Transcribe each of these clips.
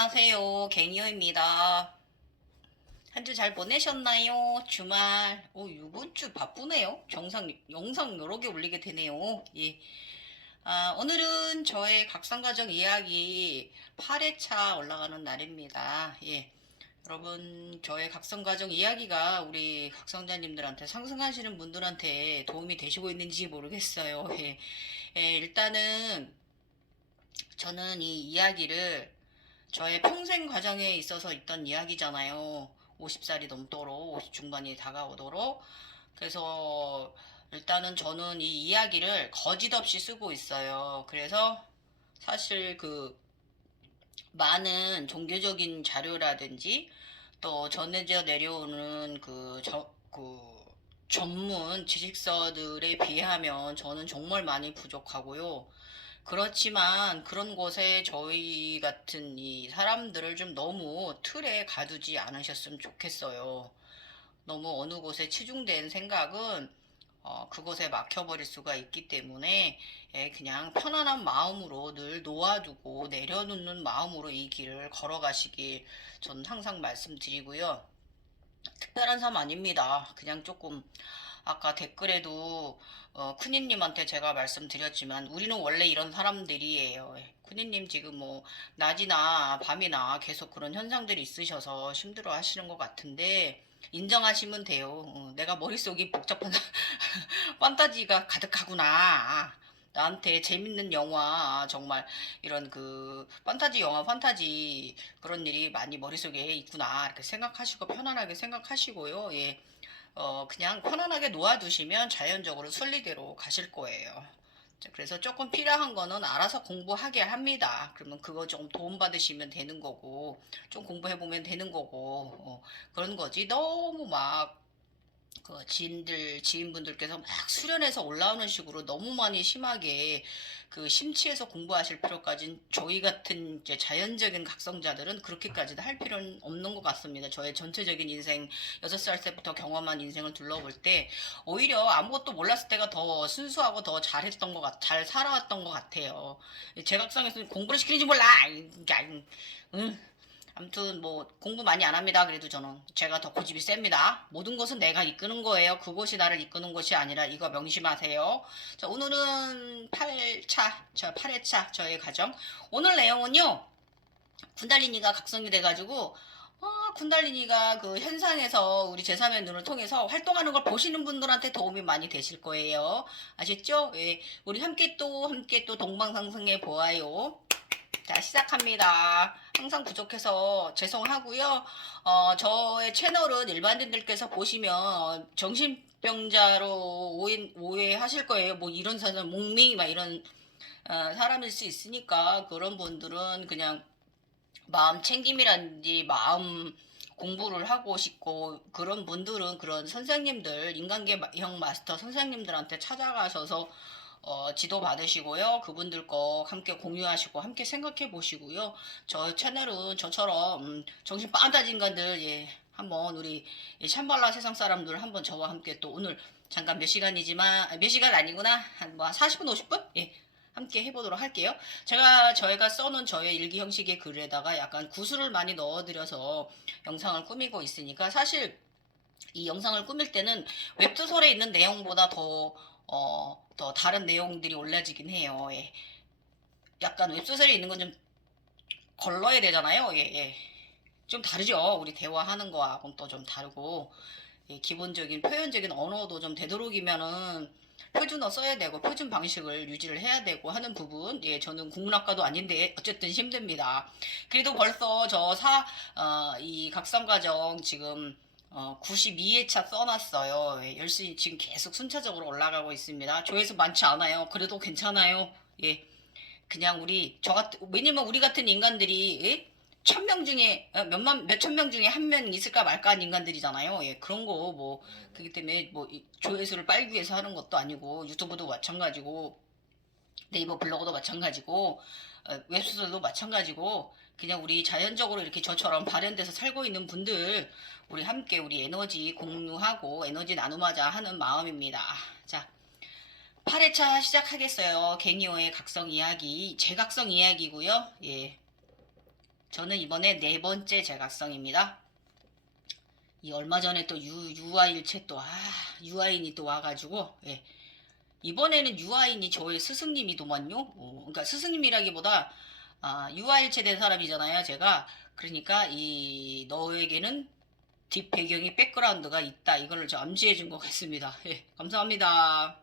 안녕하세요. 갱이어입니다. 한 주 잘 보내셨나요? 주말. 이번 주 바쁘네요. 영상 여러 개 올리게 되네요. 예. 오늘은 저의 각성가정 이야기 8회차 올라가는 날입니다. 예. 여러분, 저의 각성가정 이야기가 우리 각성자님들한테 상승하시는 분들한테 도움이 되시고 있는지 모르겠어요. 예. 예, 일단은 저는 이 이야기를 저의 평생 과정에 있어서 있던 이야기잖아요. 50살이 넘도록, 50 중반이 다가오도록. 그래서 일단은 저는 이 이야기를 거짓 없이 쓰고 있어요. 그래서 사실 많은 종교적인 자료라든지 또 전해져 내려오는 전문 지식서들에 비하면 저는 정말 많이 부족하고요. 그렇지만 그런 곳에 저희 같은 이 사람들을 좀 너무 틀에 가두지 않으셨으면 좋겠어요. 너무 어느 곳에 치중된 생각은 그곳에 막혀버릴 수가 있기 때문에 그냥 편안한 마음으로 늘 놓아두고 내려놓는 마음으로 이 길을 걸어가시길 저는 항상 말씀드리고요. 특별한 삶 아닙니다. 그냥 조금 아까 댓글에도 쿠니님한테 제가 말씀드렸지만 우리는 원래 이런 사람들이에요. 쿠니님 지금 뭐 낮이나 밤이나 계속 그런 현상들이 있으셔서 힘들어 하시는 것 같은데 인정하시면 돼요. 내가 머릿속이 복잡한 판타지가 가득하구나. 나한테 재밌는 영화, 정말 이런 판타지 영화, 판타지 그런 일이 많이 머릿속에 있구나. 이렇게 생각하시고 편안하게 생각하시고요. 예. 그냥 편안하게 놓아두시면 자연적으로 순리대로 가실 거예요. 그래서 조금 필요한 거는 알아서 공부하게 합니다. 그러면 그거 좀 도움받으시면 되는 거고, 좀 공부해보면 되는 거고, 그런 거지. 너무 막 지인분들께서 막 수련해서 올라오는 식으로 너무 많이 심하게 심취해서 공부하실 필요까지는 저희 같은 이제 자연적인 각성자들은 그렇게까지는 할 필요는 없는 것 같습니다. 저의 전체적인 인생, 6살 때부터 경험한 인생을 둘러볼 때, 오히려 아무것도 몰랐을 때가 더 순수하고 더 잘 살아왔던 것 같아요. 제 각성에서는 공부를 시키는지 몰라! 응? 아무튼 뭐 공부 많이 안 합니다. 그래도 저는 제가 더 고집이 셉니다. 모든 것은 내가 이끄는 거예요. 그것이 나를 이끄는 것이 아니라 이거 명심하세요. 자, 오늘은 8회차 저의 가정. 오늘 내용은요. 군달리니가 각성이 돼가지고 군달리니가 그 현상에서 우리 제3의 눈을 통해서 활동하는 걸 보시는 분들한테 도움이 많이 되실 거예요. 아셨죠? 예, 우리 함께 또 동방상승해 보아요. 자, 시작합니다. 항상 부족해서 죄송하고요. 저의 채널은 일반인들께서 보시면 정신병자로 오해하실 거예요. 뭐 이런 사람, 목미, 막 이런 사람일 수 있으니까 그런 분들은 그냥 마음 챙김이라든지 마음 공부를 하고 싶고 그런 분들은 그런 선생님들, 인간계형 마스터 선생님들한테 찾아가셔서 지도 받으시고요. 그분들 거 함께 공유하시고 함께 생각해 보시고요. 저 채널은 저처럼 정신 빠진 인간들 예, 한번 우리 샴발라 세상 사람들 한번 저와 함께 또 오늘 잠깐 몇 시간이지만 몇 시간 아니구나 한 뭐 40분 50분 예. 함께 해보도록 할게요. 저희가 써놓은 저의 일기 형식의 글에다가 약간 구술을 많이 넣어드려서 영상을 꾸미고 있으니까 사실 이 영상을 꾸밀 때는 웹소설에 있는 내용보다 더 다른 내용들이 올라지긴 해요. 예. 약간 웹소설에 있는 건 좀 걸러야 되잖아요. 예, 예. 좀 다르죠. 우리 대화하는 거하고는 또 좀 다르고, 예, 기본적인 표현적인 언어도 좀 되도록이면은 표준어 써야 되고, 표준 방식을 유지를 해야 되고 하는 부분, 예, 저는 국문학과도 아닌데, 어쨌든 힘듭니다. 그래도 벌써 이 각성과정 지금 92회차 써놨어요. 예, 열심히 지금 계속 순차적으로 올라가고 있습니다. 조회수 많지 않아요. 그래도 괜찮아요. 예. 그냥 왜냐면 우리 같은 인간들이, 예? 1,000명 중에, 몇천 명 중에 한 명 있을까 말까 한 인간들이잖아요. 예, 그런 거, 뭐, 그렇기 때문에, 뭐, 조회수를 빨기 위해서 하는 것도 아니고, 유튜브도 마찬가지고, 네이버 블로그도 마찬가지고, 웹소설도 마찬가지고, 그냥 우리 자연적으로 이렇게 저처럼 발현돼서 살고 있는 분들, 우리 함께 우리 에너지 공유하고, 에너지 나눔하자 하는 마음입니다. 자, 8회차 시작하겠어요. 갱이오의 각성 이야기, 제 각성 이야기고요. 예. 저는 이번에 네 번째 제각성입니다. 이 얼마 전에 또 유아일체 또 유아인이 또 와가지고 예. 이번에는 유아인이 저의 스승님이더만요. 그러니까 스승님이라기보다 유아일체 된 사람이잖아요. 제가 그러니까 이 너에게는 뒷 배경이 백그라운드가 있다. 이걸 좀 암시해 준 것 같습니다. 예, 감사합니다.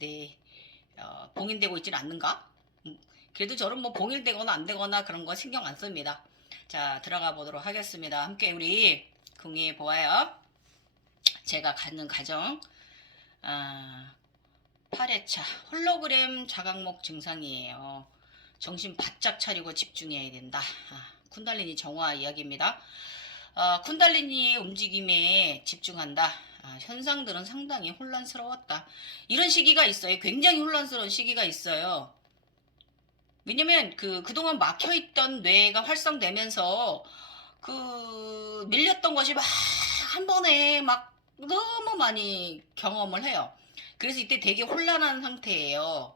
네, 봉인되고 있지는 않는가? 그래도 저는 뭐 봉인되거나 안 되거나 그런 거 신경 안 씁니다. 자, 들어가 보도록 하겠습니다. 함께 우리 궁리해 보아요. 제가 갖는 가정 8회차 홀로그램 자각목 증상이에요. 정신 바짝 차리고 집중해야 된다. 쿤달리니 정화 이야기입니다. 쿤달리니의 움직임에 집중한다. 현상들은 상당히 혼란스러웠다. 이런 시기가 있어요. 굉장히 혼란스러운 시기가 있어요. 왜냐면 그동안 막혀있던 뇌가 활성되면서 밀렸던 것이 막 한 번에 막 너무 많이 경험을 해요. 그래서 이때 되게 혼란한 상태예요.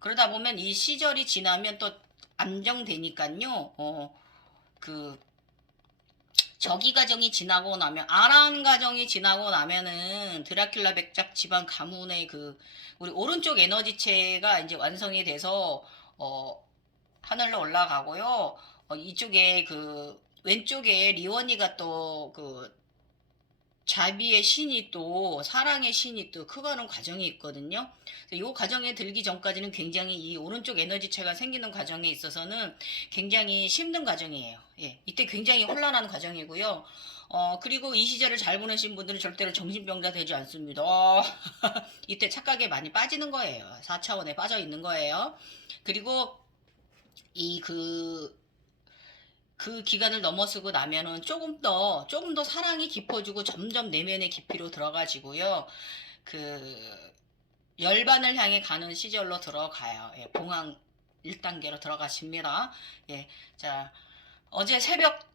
그러다 보면 이 시절이 지나면 또 안정되니까요. 저기 과정이 지나고 나면 아란 과정이 지나고 나면은 드라큘라 백작 지방 가문의 우리 오른쪽 에너지체가 이제 완성이 돼서 하늘로 올라가고요. 이쪽에 왼쪽에 리원이가 또 자비의 신이 또 사랑의 신이 또 커가는 과정이 있거든요. 이 과정에 들기 전까지는 굉장히 이 오른쪽 에너지체가 생기는 과정에 있어서는 굉장히 힘든 과정이에요. 예, 이때 굉장히 혼란한 과정이고요. 그리고 이 시절을 잘 보내신 분들은 절대로 정신병자 되지 않습니다. 이때 착각에 많이 빠지는 거예요. 4차원에 빠져 있는 거예요. 그리고 그 기간을 넘어서고 나면은 조금 더 사랑이 깊어지고 점점 내면의 깊이로 들어가지고요. 열반을 향해 가는 시절로 들어가요. 예, 봉황 1단계로 들어가십니다. 예, 자, 어제 새벽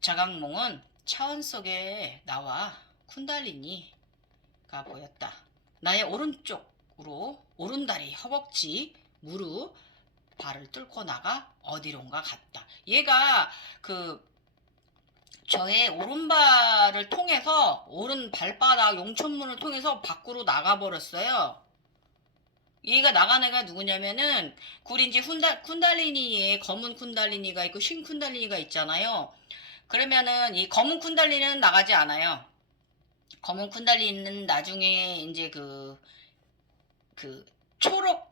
자각몽은 차원 속에 나와 쿤달리니가 보였다. 나의 오른쪽으로 오른다리, 허벅지, 무릎, 발을 뚫고 나가 어디론가 갔다. 얘가 저의 오른발을 통해서 오른 발바닥 용천문을 통해서 밖으로 나가버렸어요. 얘가 나간 애가 누구냐면은 우리 이제 쿤달리니에 검은 쿤달리니가 있고 흰 쿤달리니가 있잖아요. 그러면은 이 검은 쿤달리니는 나가지 않아요. 검은 쿤달리니는 나중에 이제 초록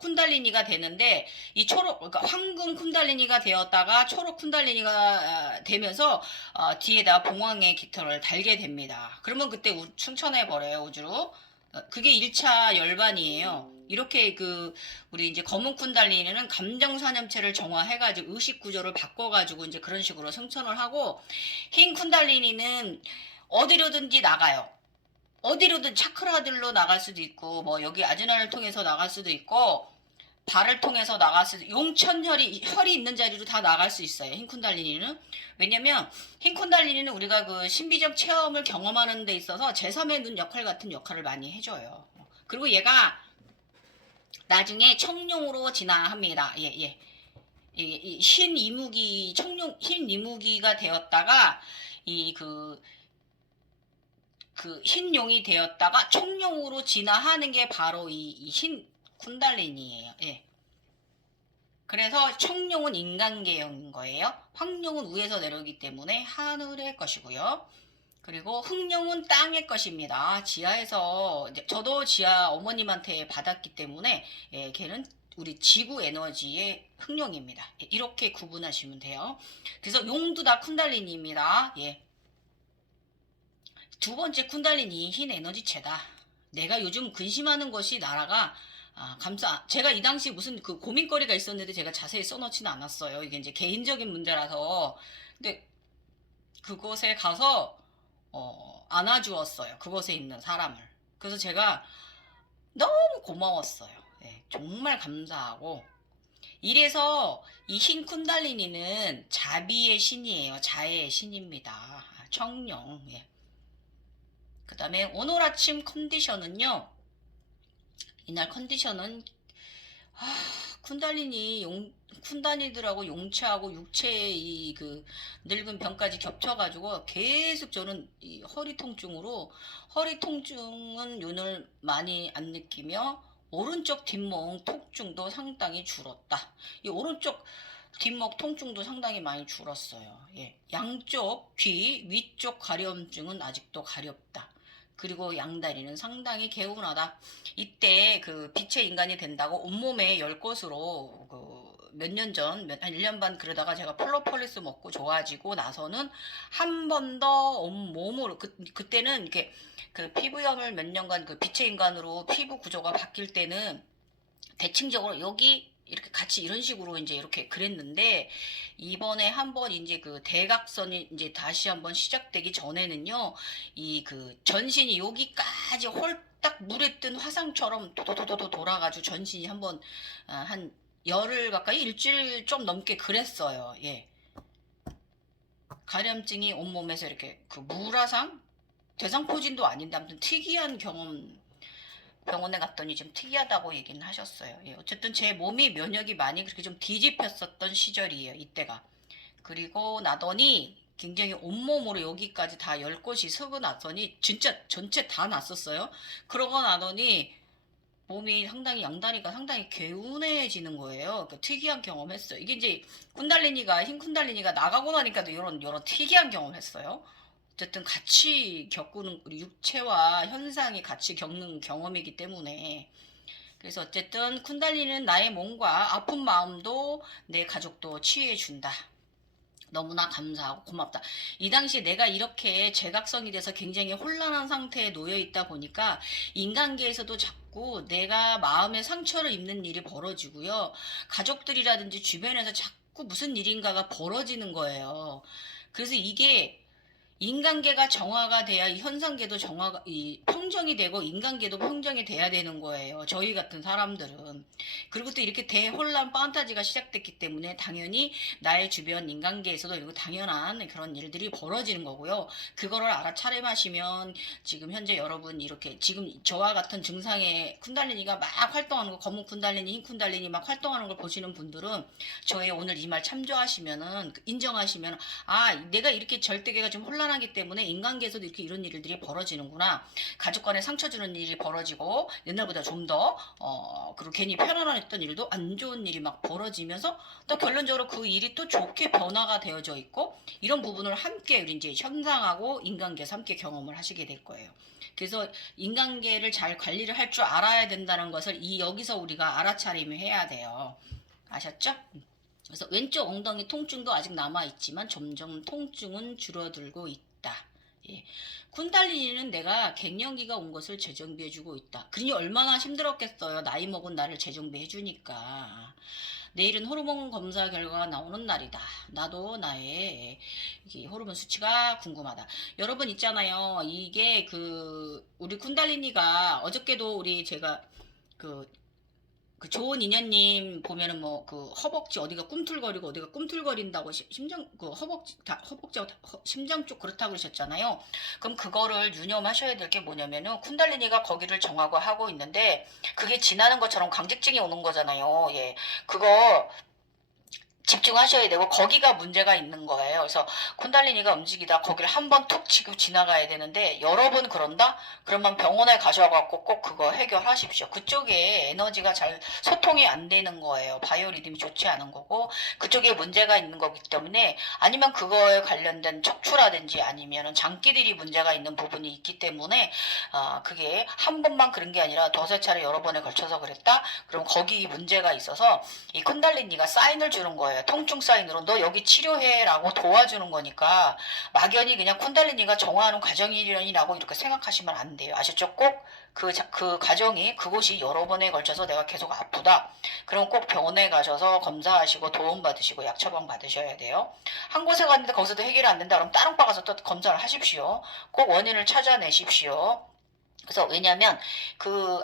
쿤달리니가 되는데 이 그러니까 황금 쿤달리니가 되었다가 초록 쿤달리니가 되면서 뒤에다 봉황의 깃털을 달게 됩니다. 그러면 그때 충천해 버려요, 우주로. 그게 1차 열반이에요. 이렇게 우리 이제 검은 쿤달리니는 감정 사념체를 정화해가지고 의식 구조를 바꿔가지고 이제 그런 식으로 승천을 하고, 흰 쿤달리니는 어디로든지 나가요. 어디로든 차크라들로 나갈 수도 있고, 뭐 여기 아즈나를 통해서 나갈 수도 있고, 발을 통해서 나갈 수도, 혈이 있는 자리로 다 나갈 수 있어요. 흰 쿤달리니는. 왜냐면 흰 쿤달리니는 우리가 신비적 체험을 경험하는 데 있어서 제3의 눈 역할 같은 역할을 많이 해줘요. 그리고 얘가 나중에 청룡으로 진화합니다. 예. 흰 이무기가 되었다가 흰 용이 되었다가 청룡으로 진화하는 게 바로 이 흰 쿤달리니예요. 예. 그래서 청룡은 인간계인 거예요. 황룡은 위에서 내려오기 때문에 하늘의 것이고요. 그리고 흑룡은 땅의 것입니다. 지하에서 저도 지하 어머님한테 받았기 때문에 걔는 우리 지구 에너지의 흑룡입니다. 이렇게 구분하시면 돼요. 그래서 용도 다 쿤달리니입니다. 예. 두 번째 쿤달리니 흰 에너지체다. 내가 요즘 근심하는 것이 나라가 제가 이 당시 무슨 고민거리가 있었는데 제가 자세히 써놓지는 않았어요. 이게 이제 개인적인 문제라서. 근데 그곳에 가서 안아주었어요. 그곳에 있는 사람을. 그래서 제가 너무 고마웠어요. 네, 정말 감사하고. 이래서 이 흰 쿤달리니는 자비의 신이에요. 자애의 신입니다. 청룡. 예. 그 다음에 오늘 아침 컨디션은요. 이날 컨디션은 쿤달리니 쿤다니들하고 용체하고 육체의 이 그 늙은 병까지 겹쳐가지고 계속 저는 이 허리 통증으로, 허리 통증은 요늘 많이 안 느끼며 오른쪽 뒷목 통증도 상당히 줄었다. 이 오른쪽 뒷목 통증도 상당히 많이 줄었어요. 예. 양쪽 귀 위쪽 가려움증은 아직도 가렵다. 그리고 양다리는 상당히 개운하다. 이때 그 빛의 인간이 된다고 온몸에 열 것으로 그 몇 년 전, 한 1년 반 그러다가 제가 플로폴리스 먹고 좋아지고 나서는 한 번 더 온몸으로, 그때는 이렇게 그 피부염을 몇 년간 그 빛의 인간으로 피부 구조가 바뀔 때는 대칭적으로 여기 이렇게 같이 이런 식으로 이제 이렇게 그랬는데, 이번에 한번 이제 그 대각선이 이제 다시 한번 시작되기 전에는요, 이 그 전신이 여기까지 홀딱 물에 뜬 화상처럼 도도도도 돌아가지고 전신이 한번 한 열흘 가까이 일주일 좀 넘게 그랬어요. 예. 가려움증이 온몸에서 이렇게 그 물화상 대상포진도 아닌데 아무튼 특이한 경험. 병원에 갔더니 좀 특이하다고 얘기는 하셨어요. 예, 어쨌든 제 몸이 면역이 많이 그렇게 좀 뒤집혔었던 시절이에요. 이때가. 그리고 나더니 굉장히 온몸으로 여기까지 다 10곳이 서고 나더니 진짜 전체 다 났었어요. 그러고 나더니 몸이 상당히, 양다리가 상당히 개운해지는 거예요. 그러니까 특이한 경험했어요. 이게 이제 쿤달리니가, 흰 쿤달리니가 나가고 나니까도 이런 특이한 경험했어요. 어쨌든 같이 겪는, 우리 육체와 현상이 같이 겪는 경험이기 때문에. 그래서 어쨌든 쿤달리는 나의 몸과 아픈 마음도 내 가족도 치유해준다. 너무나 감사하고 고맙다. 이 당시에 내가 이렇게 제각성이 돼서 굉장히 혼란한 상태에 놓여 있다 보니까 인간계에서도 자꾸 내가 마음의 상처를 입는 일이 벌어지고요. 가족들이라든지 주변에서 자꾸 무슨 일인가가 벌어지는 거예요. 그래서 이게 인간계가 정화가 돼야 이 현상계도 정화가, 이 평정이 되고 인간계도 평정이 돼야 되는 거예요. 저희 같은 사람들은. 그리고 또 이렇게 대혼란 판타지가 시작됐기 때문에 당연히 나의 주변 인간계에서도 이거 당연한 그런 일들이 벌어지는 거고요. 그거를 알아차림하시면 지금 현재 여러분 이렇게 지금 저와 같은 증상의 쿤달리니가 막 활동하는 거, 검은 쿤달리니, 흰 쿤달리니 막 활동하는 걸 보시는 분들은 저의 오늘 이 말 참조하시면은, 인정하시면, 아, 내가 이렇게 절대계가 좀 혼란하기 때문에 인간계에서도 이렇게 이런 일들이 벌어지는구나. 가족 간에 상처 주는 일이 벌어지고 옛날보다 좀 더 그리고 괜히 편안했던 일도 안 좋은 일이 막 벌어지면서 또 결론적으로 그 일이 또 좋게 변화가 되어져 있고, 이런 부분을 함께 우리 이제 현상하고 인간계에서 함께 경험을 하시게 될 거예요. 그래서 인간계를 잘 관리를 할 줄 알아야 된다는 것을 여기서 우리가 알아차림을 해야 돼요. 아셨죠? 그래서 왼쪽 엉덩이 통증도 아직 남아있지만 점점 통증은 줄어들고 있다. 예. 쿤달리니는 내가 갱년기가 온 것을 재정비해주고 있다. 그러니 얼마나 힘들었겠어요. 나이 먹은 나를 재정비해주니까. 내일은 호르몬 검사 결과가 나오는 날이다. 나도 나의 호르몬 수치가 궁금하다. 여러분 있잖아요. 이게 우리 쿤달리니가 어저께도 우리 제가 그 좋은 인연님 보면은 뭐 그 허벅지 어디가 꿈틀거리고 어디가 꿈틀거린다고 심장 그 허벅지가 심장 쪽 그렇다고 그러셨잖아요. 그럼 그거를 유념하셔야 될 게 뭐냐면은 쿤달리니가 거기를 정하고 하고 있는데 그게 지나는 것처럼 강직증이 오는 거잖아요. 예. 그거 집중하셔야 되고 거기가 문제가 있는 거예요. 그래서 쿤달리니가 움직이다 거기를 한번 툭 치고 지나가야 되는데 여러 번 그런다? 그러면 병원에 가셔갖고 꼭 그거 해결하십시오. 그쪽에 에너지가 잘 소통이 안 되는 거예요. 바이오리듬이 좋지 않은 거고 그쪽에 문제가 있는 거기 때문에, 아니면 그거에 관련된 척추라든지 아니면 장기들이 문제가 있는 부분이 있기 때문에 그게 한 번만 그런 게 아니라 두세 차례 여러 번에 걸쳐서 그랬다? 그럼 거기 문제가 있어서 이 쿤달리니가 사인을 주는 거예요. 통증 사인으로 너 여기 치료해라고 도와주는 거니까 막연히 그냥 쿤달리니가 정화하는 과정이라고 이렇게 생각하시면 안 돼요. 아셨죠? 꼭 그 과정이, 그곳이 여러 번에 걸쳐서 내가 계속 아프다. 그럼 꼭 병원에 가셔서 검사하시고 도움 받으시고 약 처방 받으셔야 돼요. 한 곳에 갔는데 거기서도 해결이 안 된다. 그럼 다른 과 가서 또 검사를 하십시오. 꼭 원인을 찾아내십시오. 그래서 왜냐면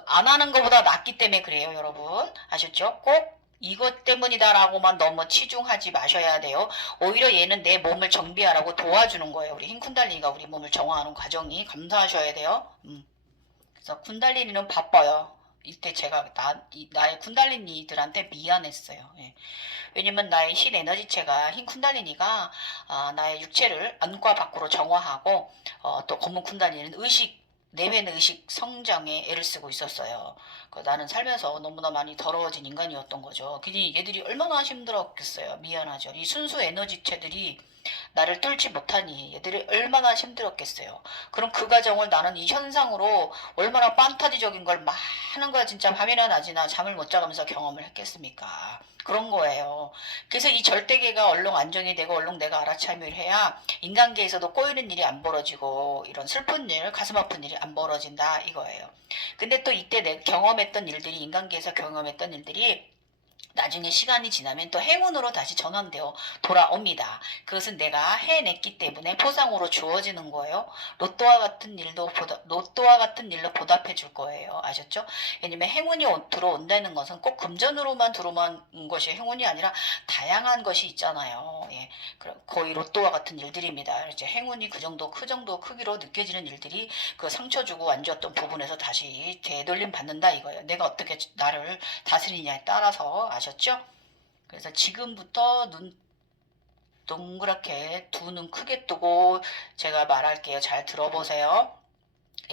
안 하는 것보다 낫기 때문에 그래요, 여러분. 아셨죠? 꼭 이것 때문이다라고만 너무 치중하지 마셔야 돼요. 오히려 얘는 내 몸을 정비하라고 도와주는 거예요. 우리 흰 쿤달리니가 우리 몸을 정화하는 과정이. 감사하셔야 돼요. 그래서 쿤달리니는 바빠요. 이때 제가 나의 쿤달리니들한테 미안했어요. 예. 왜냐면 나의 흰 에너지체가 흰 쿤달리니가 나의 육체를 안과 밖으로 정화하고 또 검은 쿤달리니는 내면 의식 성장에 애를 쓰고 있었어요. 나는 살면서 너무나 많이 더러워진 인간이었던 거죠. 그니 얘들이 얼마나 힘들었겠어요. 미안하죠. 이 순수 에너지체들이 나를 뚫지 못하니 얘들이 얼마나 힘들었겠어요. 그럼 그 과정을 나는 이 현상으로 얼마나 판타지적인 걸 많은 걸 진짜 밤이나 낮이나 잠을 못 자가면서 경험을 했겠습니까? 그런 거예요. 그래서 이 절대계가 얼른 안정이 되고 얼른 내가 알아차림을 해야 인간계에서도 꼬이는 일이 안 벌어지고 이런 슬픈 일, 가슴 아픈 일이 안 벌어진다 이거예요. 근데 또 이때 내 경험했던 일들이 인간계에서 경험했던 일들이 나중에 시간이 지나면 또 행운으로 다시 전환되어 돌아옵니다. 그것은 내가 해냈기 때문에 포상으로 주어지는 거예요. 로또와 같은 일로 보답해 줄 거예요. 아셨죠? 왜냐면 행운이 들어온다는 것은 꼭 금전으로만 들어오는 것이 행운이 아니라 다양한 것이 있잖아요. 예. 거의 로또와 같은 일들입니다. 이제 행운이 그 정도 크기로 느껴지는 일들이 그 상처 주고 안 좋았던 부분에서 다시 되돌림 받는다 이거예요. 내가 어떻게 나를 다스리냐에 따라서 아셨죠? 그래서 지금부터 눈 동그랗게 두 눈 크게 뜨고 제가 말할게요. 잘 들어보세요.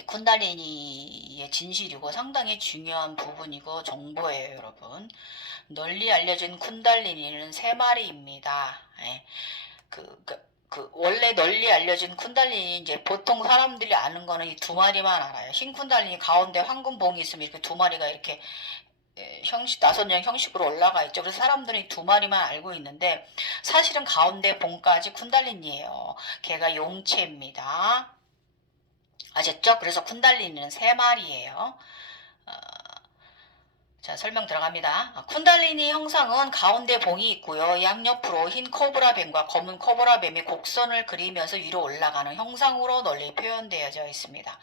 쿤달리니의 진실이고 상당히 중요한 부분이고 정보예요, 여러분. 널리 알려진 쿤달리니는 세 마리입니다. 예. 원래 널리 알려진 쿤달리니 이제 보통 사람들이 아는 거는 이 두 마리만 알아요. 흰 쿤달리니 가운데 황금봉이 있으면 이렇게 두 마리가 이렇게 나선형 형식으로 올라가 있죠. 그래서 사람들이 두 마리만 알고 있는데 사실은 가운데 봉까지 쿤달리니예요. 걔가 용체입니다. 아셨죠? 그래서 쿤달리니는 세 마리예요. 자, 설명 들어갑니다. 쿤달리니 형상은 가운데 봉이 있고요. 양옆으로 흰 코브라뱀과 검은 코브라뱀이 곡선을 그리면서 위로 올라가는 형상으로 널리 표현되어져 있습니다.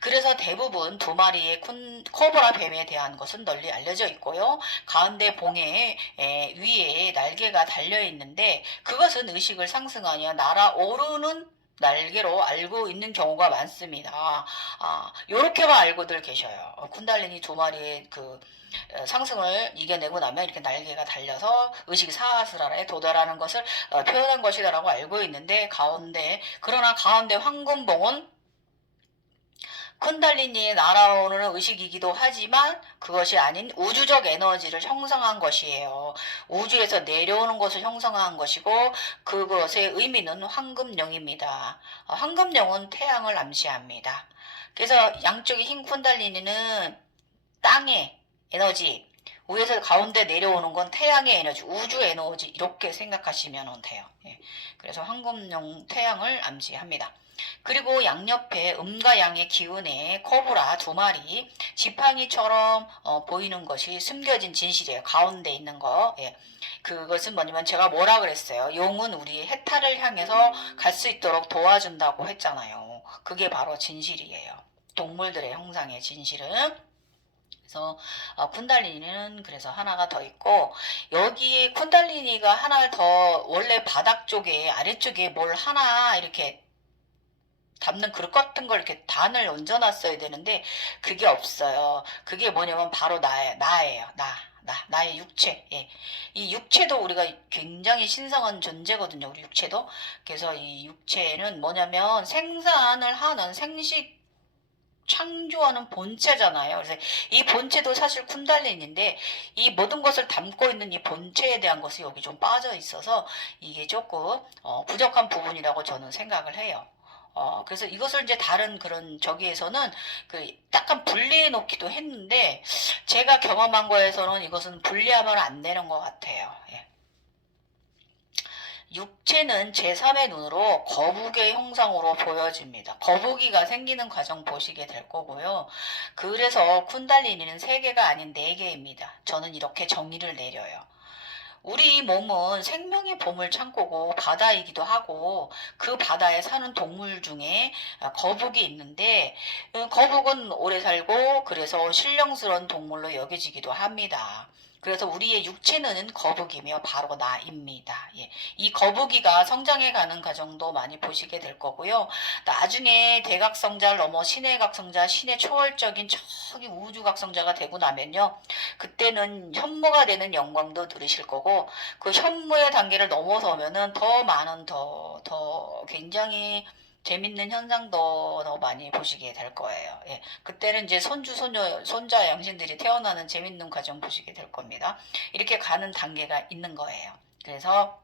그래서 대부분 두 마리의 코브라뱀에 대한 것은 널리 알려져 있고요. 가운데 봉에 위에 날개가 달려 있는데 그것은 의식을 상승하여 날아오르는 날개로 알고 있는 경우가 많습니다. 요렇게만 알고들 계셔요. 쿤달리니 두 마리의 상승을 이겨내고 나면 이렇게 날개가 달려서 의식이 사스라에 도달하는 것을 표현한 것이다라고 알고 있는데 그러나 가운데 황금봉은 쿤달리니에 날아오르는 의식이기도 하지만 그것이 아닌 우주적 에너지를 형성한 것이에요. 우주에서 내려오는 것을 형성한 것이고 그것의 의미는 황금령입니다. 황금령은 태양을 암시합니다. 그래서 양쪽의 흰 쿤달리니는 땅의 에너지, 위에서 가운데 내려오는 건 태양의 에너지, 우주 에너지 이렇게 생각하시면 돼요. 예. 그래서 황금령 태양을 암시합니다. 그리고 양옆에 음과 양의 기운에 코브라 두 마리 지팡이처럼 보이는 것이 숨겨진 진실이에요. 가운데 있는 거. 예. 그것은 뭐냐면 제가 뭐라 그랬어요. 용은 우리의 해탈을 향해서 갈 수 있도록 도와준다고 했잖아요. 그게 바로 진실이에요. 동물들의 형상의 진실은. 그래서 쿤달리니는 그래서 하나가 더 있고 여기에 쿤달리니가 하나 더 원래 바닥 쪽에 아래쪽에 뭘 하나 이렇게 담는 그릇 같은 걸 이렇게 단을 얹어놨어야 되는데 그게 없어요. 그게 뭐냐면 바로 나예요. 나의 육체. 예. 이 육체도 우리가 굉장히 신성한 존재거든요. 우리 육체도. 그래서 이 육체는 뭐냐면 생산을 하는 생식 창조하는 본체잖아요. 그래서 이 본체도 사실 쿤달리니인데 이 모든 것을 담고 있는 이 본체에 대한 것이 여기 좀 빠져 있어서 이게 조금 부족한 부분이라고 저는 생각을 해요. 그래서 이것을 이제 다른 그런 저기에서는 약간 분리해 놓기도 했는데 제가 경험한 거에서는 이것은 분리하면 안 되는 것 같아요. 예. 육체는 제3의 눈으로 거북의 형상으로 보여집니다. 거북이가 생기는 과정 보시게 될 거고요. 그래서 쿤달리니는 3개가 아닌 4개입니다. 저는 이렇게 정의를 내려요. 우리 몸은 생명의 보물 창고고 바다이기도 하고 그 바다에 사는 동물 중에 거북이 있는데 거북은 오래 살고 그래서 신령스러운 동물로 여겨지기도 합니다. 그래서 우리의 육체는 거북이며 바로 나입니다. 예. 이 거북이가 성장해가는 과정도 많이 보시게 될 거고요. 나중에 대각성자를 넘어 신의 각성자, 신의 초월적인 저기 우주각성자가 되고 나면요. 그때는 현무가 되는 영광도 누리실 거고 그 현무의 단계를 넘어서면은 더 많은 더 굉장히 재밌는 현상도 더 많이 보시게 될 거예요. 예. 그때는 이제 손주, 손녀, 손자 양신들이 태어나는 재밌는 과정 보시게 될 겁니다. 이렇게 가는 단계가 있는 거예요. 그래서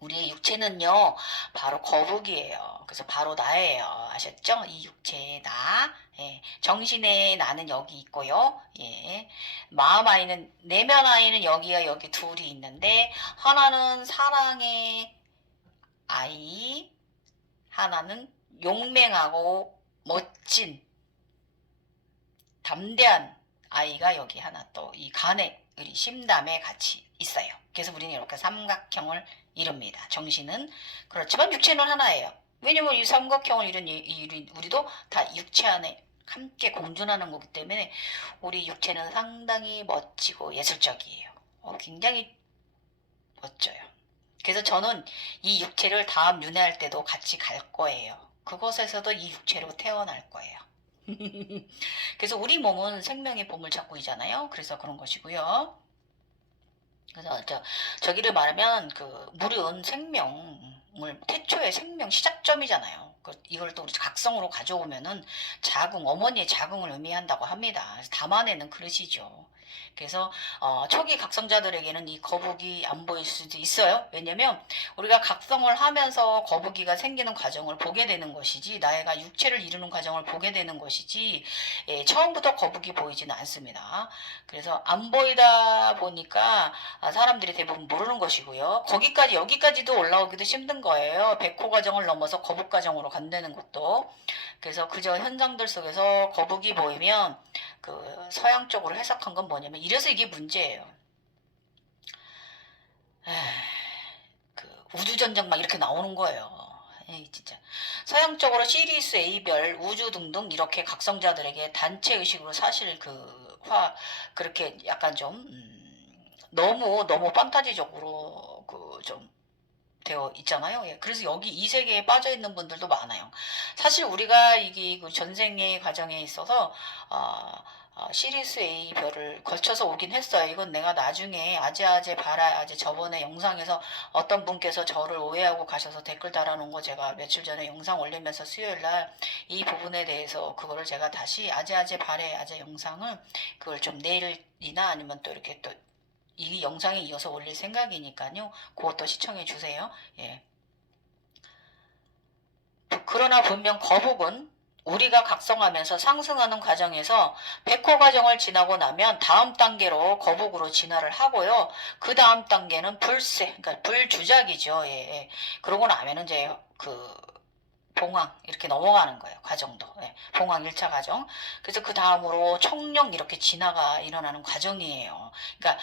우리의 육체는요, 바로 거북이에요. 그래서 바로 나예요. 아셨죠? 이 육체의 나. 예. 정신의 나는 여기 있고요. 예. 마음 아이는, 내면 아이는 여기와 여기 둘이 있는데, 하나는 사랑의 아이, 하나는 용맹하고 멋진 담대한 아이가 여기 하나 또 이 간에 우리 심담에 같이 있어요. 그래서 우리는 이렇게 삼각형을 이룹니다. 정신은 그렇지만 육체는 하나예요. 왜냐면 이 삼각형을 이룬 우리도 다 육체 안에 함께 공존하는 거기 때문에 우리 육체는 상당히 멋지고 예술적이에요. 굉장히 멋져요. 그래서 저는 이 육체를 다음 윤회할 때도 같이 갈 거예요. 그곳에서도 이 육체로 태어날 거예요. 그래서 우리 몸은 생명의 보물찾고이잖아요. 그래서 그런 것이고요. 그래서 저기를 말하면 그 물은 생명을 태초의 생명 시작점이잖아요. 이걸 또 우리 각성으로 가져오면은 자궁, 어머니의 자궁을 의미한다고 합니다. 그래서 담아내는 그릇이죠. 그래서 초기 각성자들에게는 이 거북이 안 보일 수도 있어요. 왜냐면 우리가 각성을 하면서 거북이가 생기는 과정을 보게 되는 것이지 나이가 육체를 이루는 과정을 보게 되는 것이지 처음부터 거북이 보이지는 않습니다. 그래서 안 보이다 보니까 사람들이 대부분 모르는 것이고요. 여기까지도 올라오기도 힘든 거예요. 백호 과정을 넘어서 거북 과정으로 간다는 것도. 그래서 그저 현장들 속에서 거북이 보이면 그 서양 쪽으로 해석한 건 뭐냐면 이래서 이게 문제예요. 그 우주전쟁 막 이렇게 나오는 거예요. 에이, 진짜. 서양 쪽으로 시리스 A별, 우주 등등 이렇게 각성자들에게 단체 의식으로 사실 그렇게 약간 좀, 너무 판타지적으로 좀 되어 있잖아요. 예, 그래서 여기 이 세계에 빠져 있는 분들도 많아요. 사실 우리가 이게 그 전생의 과정에 있어서 시리스 A 별을 거쳐서 오긴 했어요. 이건 내가 나중에 아재 바라 저번에 영상에서 어떤 분께서 저를 오해하고 가셔서 댓글 달아놓은 거 제가 며칠 전에 영상 올리면서 수요일 날 이 부분에 대해서 그거를 제가 다시 아재 바래 영상을 그걸 좀 내일이나 아니면 또 이렇게 또 이 영상에 이어서 올릴 생각이니까요. 그것도 시청해 주세요. 예. 그러나 분명 거북은 우리가 각성하면서 상승하는 과정에서 백호 과정을 지나고 나면 다음 단계로 거북으로 진화를 하고요. 그 다음 단계는 그러니까 불주작이죠. 예, 예. 그러고 나면은 이제 봉황 이렇게 넘어가는 거예요. 과정도. 예. 봉황 1차 과정. 그래서 그 다음으로 청령 이렇게 진화가 일어나는 과정이에요. 그러니까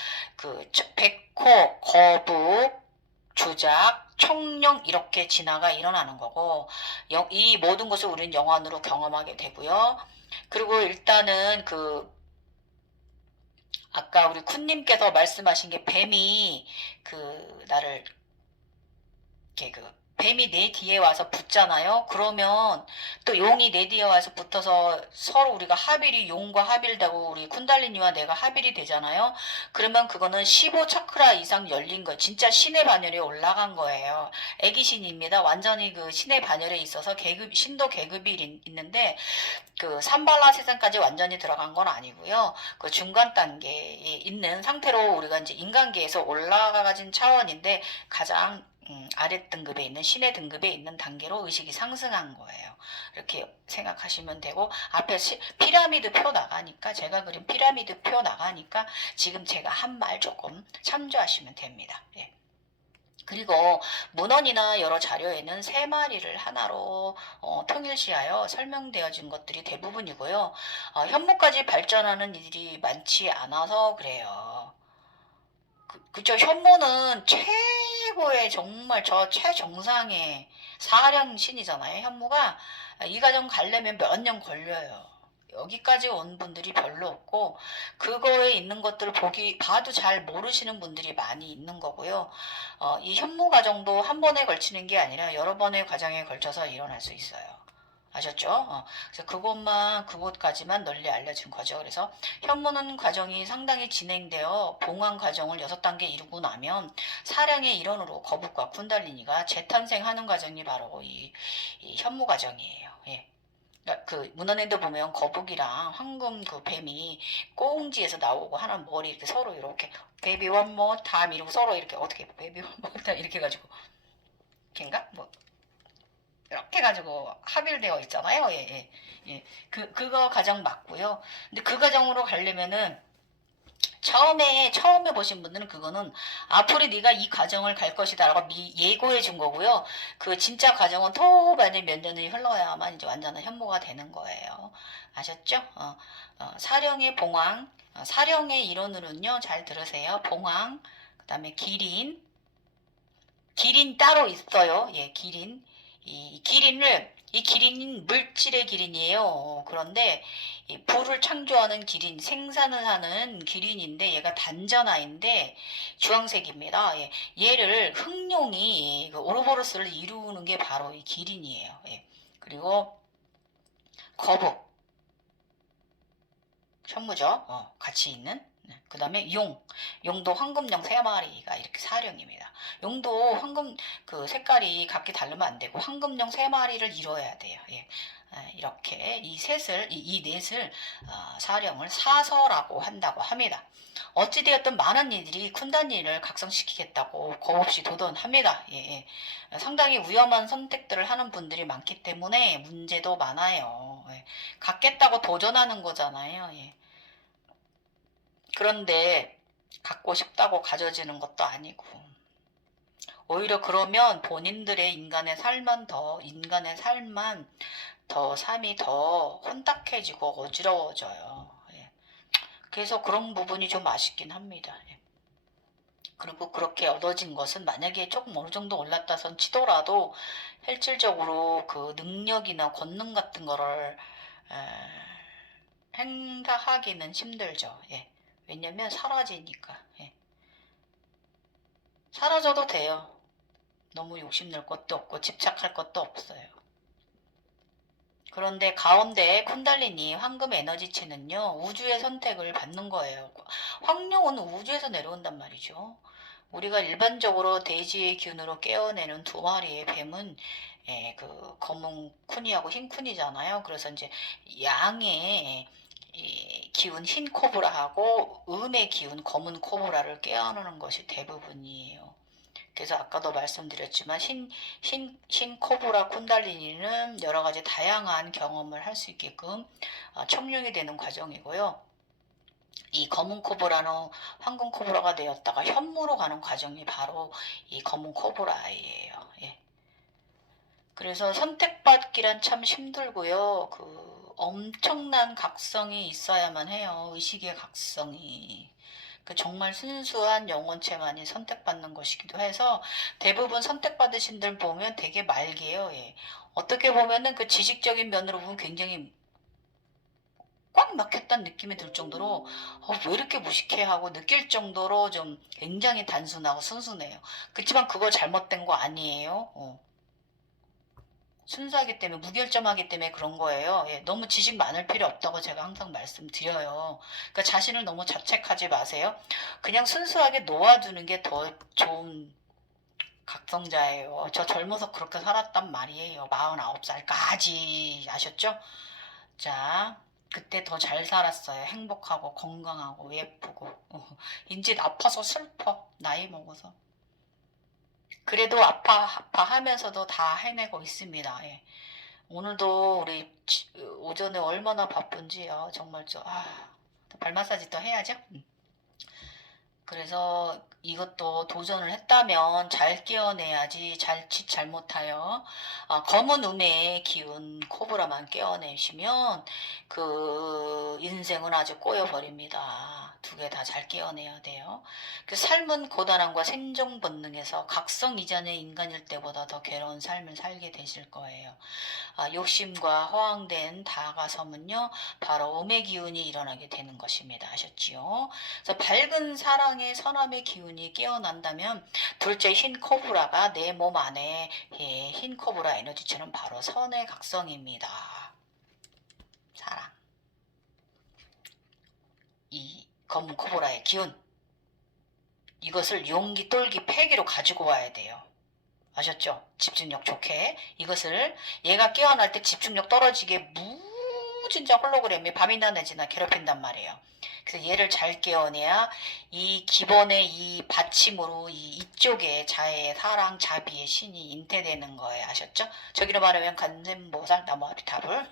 백호, 거북, 주작, 청령 이렇게 진화가 일어나는 거고 이 모든 것을 우리는 영안으로 경험하게 되고요. 그리고 일단은 아까 우리 쿤님께서 말씀하신 게 뱀이 나를 이렇게 뱀이 내 뒤에 와서 붙잖아요. 그러면 또 용이 내 뒤에 와서 붙어서 서로 우리가 합일이 용과 합일되고 우리 쿤달리니와 내가 합일이 되잖아요. 그러면 그거는 15차크라 이상 열린 거 진짜 신의 반열에 올라간 거예요. 애기신입니다. 완전히 그 신의 반열에 있어서 신도 계급이 있는데 삼발라 세상까지 완전히 들어간 건 아니고요. 그 중간 단계에 있는 상태로 우리가 이제 인간계에서 올라가진 차원인데 가장 아랫 등급에 있는 신의 등급에 있는 단계로 의식이 상승한 거예요. 이렇게 생각하시면 되고 앞에 피라미드 표 나가니까 제가 그린 피라미드 표 나가니까 지금 제가 한 말 조금 참조하시면 됩니다. 예. 그리고 문헌이나 여러 자료에는 세 마리를 하나로 통일시하여 설명되어진 것들이 대부분이고요. 현무까지 발전하는 일이 많지 않아서 그래요. 그쵸. 현무는 최고의 정말 저 최정상의 사령신이잖아요. 현무가 이 과정 가려면 몇 년 걸려요. 여기까지 온 분들이 별로 없고 그거에 있는 것들을 봐도 잘 모르시는 분들이 많이 있는 거고요. 이 현무 과정도 한 번에 걸치는 게 아니라 여러 번의 과정에 걸쳐서 일어날 수 있어요. 아셨죠? 그래서 그것까지만 널리 알려준 거죠. 그래서 현무는 과정이 상당히 진행되어 봉황 과정을 6단계 이루고 나면 사량의 일원으로 거북과 쿤달리니가 재탄생하는 과정이 바로 이 현무 과정이에요. 예. 그러니까 그 문헌에도 보면 거북이랑 황금 그 뱀이 꽁지에서 나오고 하는 머리 이렇게 서로 이렇게 베이비 원모 타임 이러고 서로 이렇게 어떻게 베이비 원모 타임 이렇게 해가지고 걔인가 뭐 이렇게 가지고 합일되어 있잖아요. 예, 예, 예. 그거 과정 맞고요. 근데 그 과정으로 가려면은 처음에 보신 분들은 그거는 앞으로 네가 이 과정을 갈 것이다라고 예고해 준 거고요. 그 진짜 과정은 더 많이 몇 년이 흘러야만 이제 완전한 현모가 되는 거예요. 아셨죠? 사령의 봉황, 사령의 일원으로는요. 잘 들으세요. 봉황, 그다음에 기린, 기린 따로 있어요. 예, 기린. 이 기린은 물질의 기린이에요. 그런데 이 불을 창조하는 기린, 생산을 하는 기린인데 얘가 단전아인데 주황색입니다. 예, 얘를 흑룡이 그 오로보로스를 이루는 게 바로 이 기린이에요. 예, 그리고 거북, 현무죠. 같이 있는. 그 다음에 용도 황금용 3마리가 이렇게 사령입니다. 용도 황금 그 색깔이 각기 다르면 안 되고 황금용 3마리를 이뤄야 돼요. 예. 이렇게 이 넷을 사령을 사서라고 한다고 합니다. 어찌되었든 많은 이들이 쿤단니를 각성시키겠다고 겁없이 도전합니다. 예, 예. 상당히 위험한 선택들을 하는 분들이 많기 때문에 문제도 많아요. 예. 갖겠다고 도전하는 거잖아요. 예. 그런데 갖고 싶다고 가져지는 것도 아니고 오히려 그러면 본인들의 인간의 삶이 더 혼탁해지고 어지러워져요. 예. 그래서 그런 부분이 좀 아쉽긴 합니다. 예. 그리고 그렇게 얻어진 것은 만약에 조금 어느 정도 올랐다선 치더라도 실질적으로 그 능력이나 권능 같은 거를 행사하기는 힘들죠. 예. 왜냐면 사라지니까. 예. 사라져도 돼요. 너무 욕심낼 것도 없고 집착할 것도 없어요. 그런데 가운데 쿤달리니 황금 에너지체는요. 우주의 선택을 받는 거예요. 황룡은 우주에서 내려온단 말이죠. 우리가 일반적으로 대지의 기운으로 깨어내는 2마리의 뱀은 그 검은 쿤이하고 흰 쿤이잖아요. 그래서 이제 양의 이 기운 흰 코브라하고 음의 기운 검은 코브라를 깨어내는 것이 대부분이에요. 그래서 아까도 말씀드렸지만 신 코브라 쿤달리니는 여러 가지 다양한 경험을 할 수 있게끔 청룡이 되는 과정이고요. 이 검은 코브라는 황금 코브라가 되었다가 현무로 가는 과정이 바로 이 검은 코브라예요. 예. 그래서 선택받기란 참 힘들고요. 그 엄청난 각성이 있어야만 해요. 의식의 각성이. 그 정말 순수한 영혼체만이 선택받는 것이기도 해서 대부분 선택받으신 들 보면 되게 말게요. 예. 어떻게 보면은 그 지식적인 면으로 보면 굉장히 꽉 막혔다는 느낌이 들 정도로 왜 이렇게 무식해 하고 느낄 정도로 좀 굉장히 단순하고 순수해요. 그렇지만 그거 잘못된 거 아니에요. 순수하기 때문에 무결점하기 때문에 그런 거예요. 예, 너무 지식 많을 필요 없다고 제가 항상 말씀드려요. 그러니까 자신을 너무 자책하지 마세요. 그냥 순수하게 놓아두는 게 더 좋은 각성자예요. 저 젊어서 그렇게 살았단 말이에요. 49살까지 아셨죠? 자, 그때 더 잘 살았어요. 행복하고 건강하고 예쁘고. 이제 아파서 슬퍼. 나이 먹어서. 그래도 아파하면서도 다 해내고 있습니다. 예. 오늘도 우리 오전에 얼마나 바쁜지요. 정말 발 마사지 또 해야죠. 그래서 이것도 도전을 했다면 잘 깨어내야지 잘짓 잘못하여 검은 음의 기운 코브라만 깨어내시면 그 인생은 아주 꼬여버립니다. 두 개 다 잘 깨어내야 돼요. 그 삶은 고단함과 생존 본능에서 각성 이전의 인간일 때보다 더 괴로운 삶을 살게 되실 거예요. 욕심과 허황된 다가섬은요, 바로 음의 기운이 일어나게 되는 것입니다. 아셨지요? 그래서 밝은 사랑의 선함의 기운이 깨어난다면 둘째 흰 코브라가 내 몸 안에 흰 코브라 에너지처럼 바로 선의 각성입니다. 사랑. 이 검은 코브라의 기운. 이것을 용기, 똘기, 패기로 가지고 와야 돼요. 아셨죠? 집중력 좋게. 이것을 얘가 깨어날 때 집중력 떨어지게 무진장 홀로그램이 밤이나 낮이나 괴롭힌단 말이에요. 그래서 얘를 잘 깨어내야 이 기본의 이 받침으로 이쪽에 자의 사랑 자비의 신이 인태되는 거예요. 아셨죠? 저기로 말하면 간센보살 나무아비탑을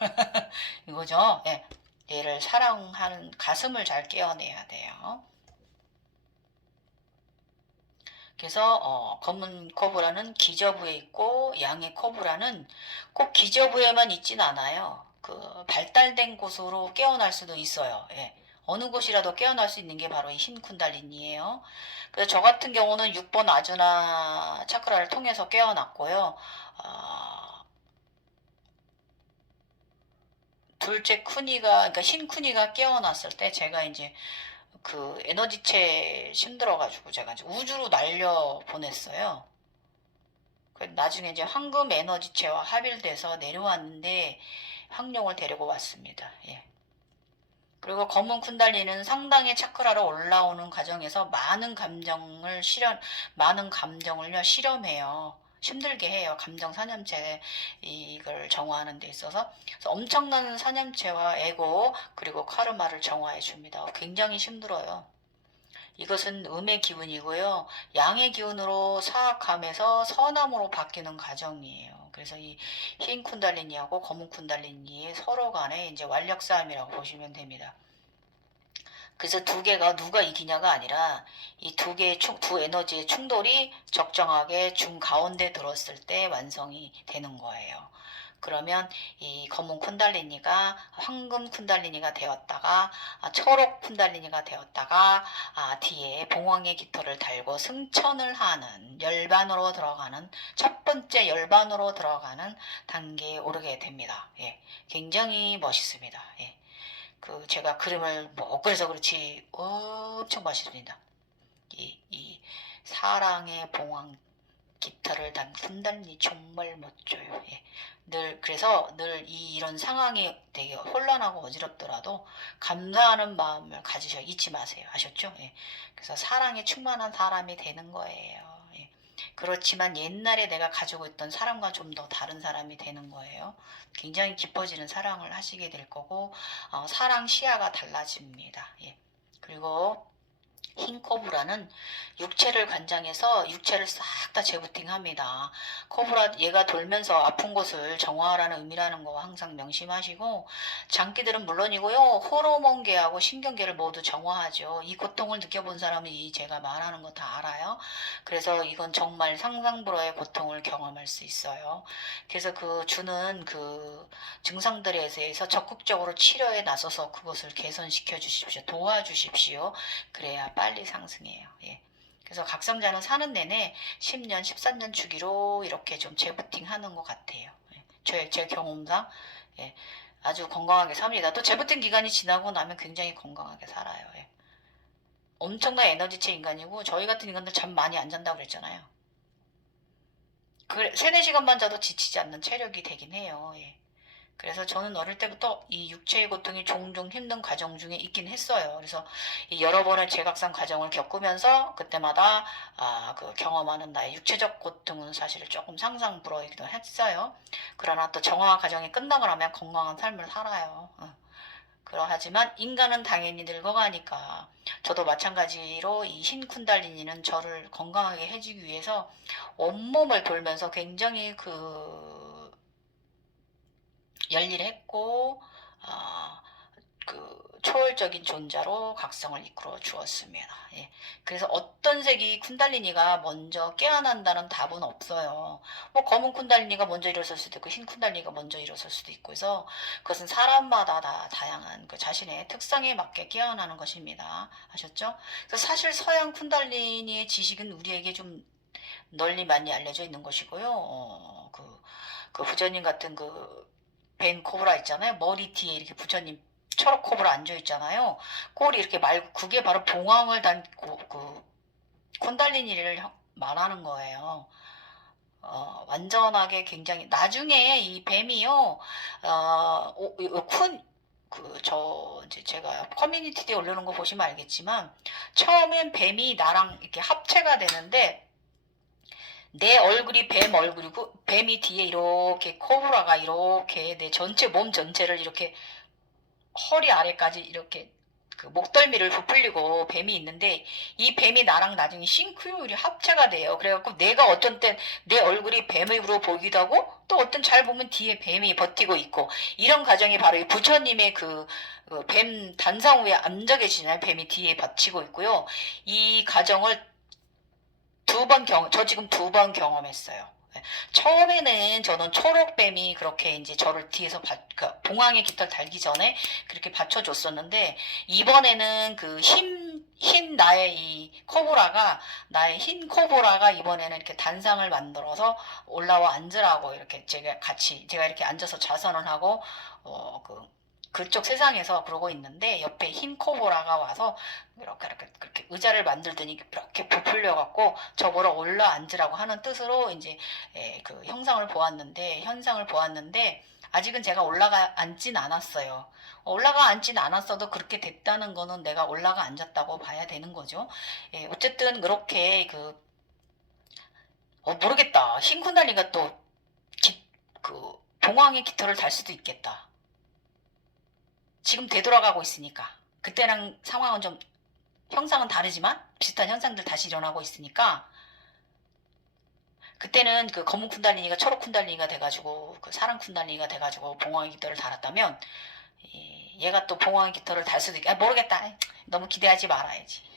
이거죠. 예. 얘를 사랑하는 가슴을 잘 깨어내야 돼요. 그래서 검은 코브라는 기저부에 있고 양의 코브라는 꼭 기저부에만 있진 않아요. 그 발달된 곳으로 깨어날 수도 있어요. 예. 어느 곳이라도 깨어날 수 있는 게 바로 이 흰 쿤달린이에요. 그래서 저 같은 경우는 6번 아주나 차크라를 통해서 깨어났고요. 둘째 그러니까 흰 쿠니가 깨어났을 때 제가 이제 그 에너지체 힘들어가지고 제가 이제 우주로 날려 보냈어요. 나중에 이제 황금 에너지체와 합일돼서 내려왔는데 황룡을 데리고 왔습니다. 예. 그리고 검은 쿤달리는 상당히 차크라로 올라오는 과정에서 많은 감정을요 실험해요. 힘들게 해요. 감정 사념체 이걸 정화하는 데 있어서. 그래서 엄청난 사념체와 에고 그리고 카르마를 정화해 줍니다. 굉장히 힘들어요. 이것은 음의 기운이고요. 양의 기운으로 사악함에서 선함으로 바뀌는 과정이에요. 그래서 이 흰 쿤달리니하고 검은 쿤달리니의 서로 간의 이제 완력 싸움이라고 보시면 됩니다. 그래서 두 개가 누가 이기냐가 아니라 이 두 에너지의 충돌이 적정하게 중가운데 들었을 때 완성이 되는 거예요. 그러면 이 검은 쿤달리니가 황금 쿤달리니가 되었다가 초록 쿤달리니가 되었다가 뒤에 봉황의 깃털을 달고 승천을 하는 열반으로 들어가는 첫 번째 열반으로 들어가는 단계에 오르게 됩니다. 예, 굉장히 멋있습니다. 예. 그 제가 그림을 못 그래서 그렇지 엄청 맛있습니다. 이 사랑의 봉황 깃털을 단 쿤달니 정말 멋져요. 예. 그래서 늘 이런 상황이 되게 혼란하고 어지럽더라도 감사하는 마음을 잊지 마세요. 아셨죠? 예. 그래서 사랑에 충만한 사람이 되는 거예요. 예. 그렇지만 옛날에 내가 가지고 있던 사람과 좀 더 다른 사람이 되는 거예요. 굉장히 깊어지는 사랑을 하시게 될 거고 사랑 시야가 달라집니다. 예. 그리고 흰 코브라는 육체를 관장해서 육체를 싹 다 재부팅합니다. 코브라 얘가 돌면서 아픈 곳을 정화하라는 의미라는 거 항상 명심하시고 장기들은 물론이고요. 호르몬계하고 신경계를 모두 정화하죠. 이 고통을 느껴본 사람은 이 제가 말하는 거 다 알아요. 그래서 이건 정말 상상불허의 고통을 경험할 수 있어요. 그래서 그 주는 그 증상들에 대해서 적극적으로 치료에 나서서 그것을 개선시켜 주십시오. 도와주십시오. 그래야 빨리 상승해요. 예. 그래서 각성자는 사는 내내 10년, 13년 주기로 이렇게 좀 재부팅 하는 것 같아요. 예. 제 경험상 예. 아주 건강하게 삽니다. 또 재부팅 기간이 지나고 나면 굉장히 건강하게 살아요. 예. 엄청난 에너지체 인간이고 저희 같은 인간들 잠 많이 안 잔다고 그랬잖아요. 그래, 3, 4시간만 자도 지치지 않는 체력이 되긴 해요. 예. 그래서 저는 어릴 때부터 이 육체의 고통이 종종 힘든 과정 중에 있긴 했어요. 그래서 이 여러 번의 재각상 과정을 겪으면서 그때마다 그 경험하는 나의 육체적 고통은 사실 조금 상상 불허이기도 했어요. 그러나 또 정화 과정이 끝나고 나면 건강한 삶을 살아요. 그러하지만 인간은 당연히 늙어가니까 저도 마찬가지로 이 흰 쿤달리니는 저를 건강하게 해주기 위해서 온몸을 돌면서 굉장히 열일했고 그 포괄적인 존재로 각성을 이끌어 주었습니다. 예. 그래서 어떤 색이 쿤달리니가 먼저 깨어난다는 답은 없어요. 뭐 검은 쿤달리니가 먼저 일어설 수도 있고 흰 쿤달리니가 먼저 일어설 수도 있고 해서 그것은 사람마다 다 다양한 그 자신의 특성에 맞게 깨어나는 것입니다. 아셨죠? 그래서 사실 서양 쿤달리니의 지식은 우리에게 좀 널리 많이 알려져 있는 것이고요. 그 부처님 같은 벤 코브라 있잖아요. 머리 뒤에 이렇게 부처님 초록 코브라 앉아 있잖아요. 꼬리 이렇게 말고 그게 바로 봉황을 단 콘달리니를 말하는 거예요. 완전하게 굉장히 나중에 이 뱀이요. 이제 제가 커뮤니티에 올려놓은 거 보시면 알겠지만 처음엔 뱀이 나랑 이렇게 합체가 되는데 내 얼굴이 뱀 얼굴이고 뱀이 뒤에 이렇게 코브라가 이렇게 내 전체 몸 전체를 이렇게 허리 아래까지 이렇게 그 목덜미를 부풀리고 뱀이 있는데 이 뱀이 나랑 나중에 싱크율이 합체가 돼요. 그래갖고 내가 어떤 땐 내 얼굴이 뱀으로 보기도 하고 또 어떤 잘 보면 뒤에 뱀이 버티고 있고 이런 과정이 바로 이 부처님의 뱀 단상 위에 앉아 계시잖아요. 뱀이 뒤에 받치고 있고요. 이 과정을 저 지금 2번 경험했어요. 처음에는 저는 초록뱀이 그렇게 이제 저를 뒤에서 그러니까 봉황의 깃털 달기 전에 그렇게 받쳐줬었는데 이번에는 흰 나의 나의 흰 코브라가 이번에는 이렇게 단상을 만들어서 올라와 앉으라고 이렇게 제가 이렇게 앉아서 자선을 하고 그쪽 세상에서 그러고 있는데 옆에 흰 코브라가 와서 이렇게 그렇게 의자를 만들더니 이렇게 부풀려 갖고 저보러 올라 앉으라고 하는 뜻으로 이제 그 현상을 보았는데 아직은 제가 올라가 앉진 않았어요. 올라가 앉진 않았어도 그렇게 됐다는 거는 내가 올라가 앉았다고 봐야 되는 거죠. 어쨌든 그렇게 모르겠다. 흰 쿤달리가 또 봉황의 깃털을 달 수도 있겠다. 지금 되돌아가고 있으니까 그때랑 상황은 좀 형상은 다르지만 비슷한 현상들 다시 일어나고 있으니까 그때는 그 검은 쿤달리니가 초록 쿤달리니가 돼가지고 그 사랑 쿤달리니가 돼가지고 봉황의 깃털을 달았다면 얘가 또 봉황의 깃털을 달 수도 있겠다. 모르겠다. 너무 기대하지 말아야지.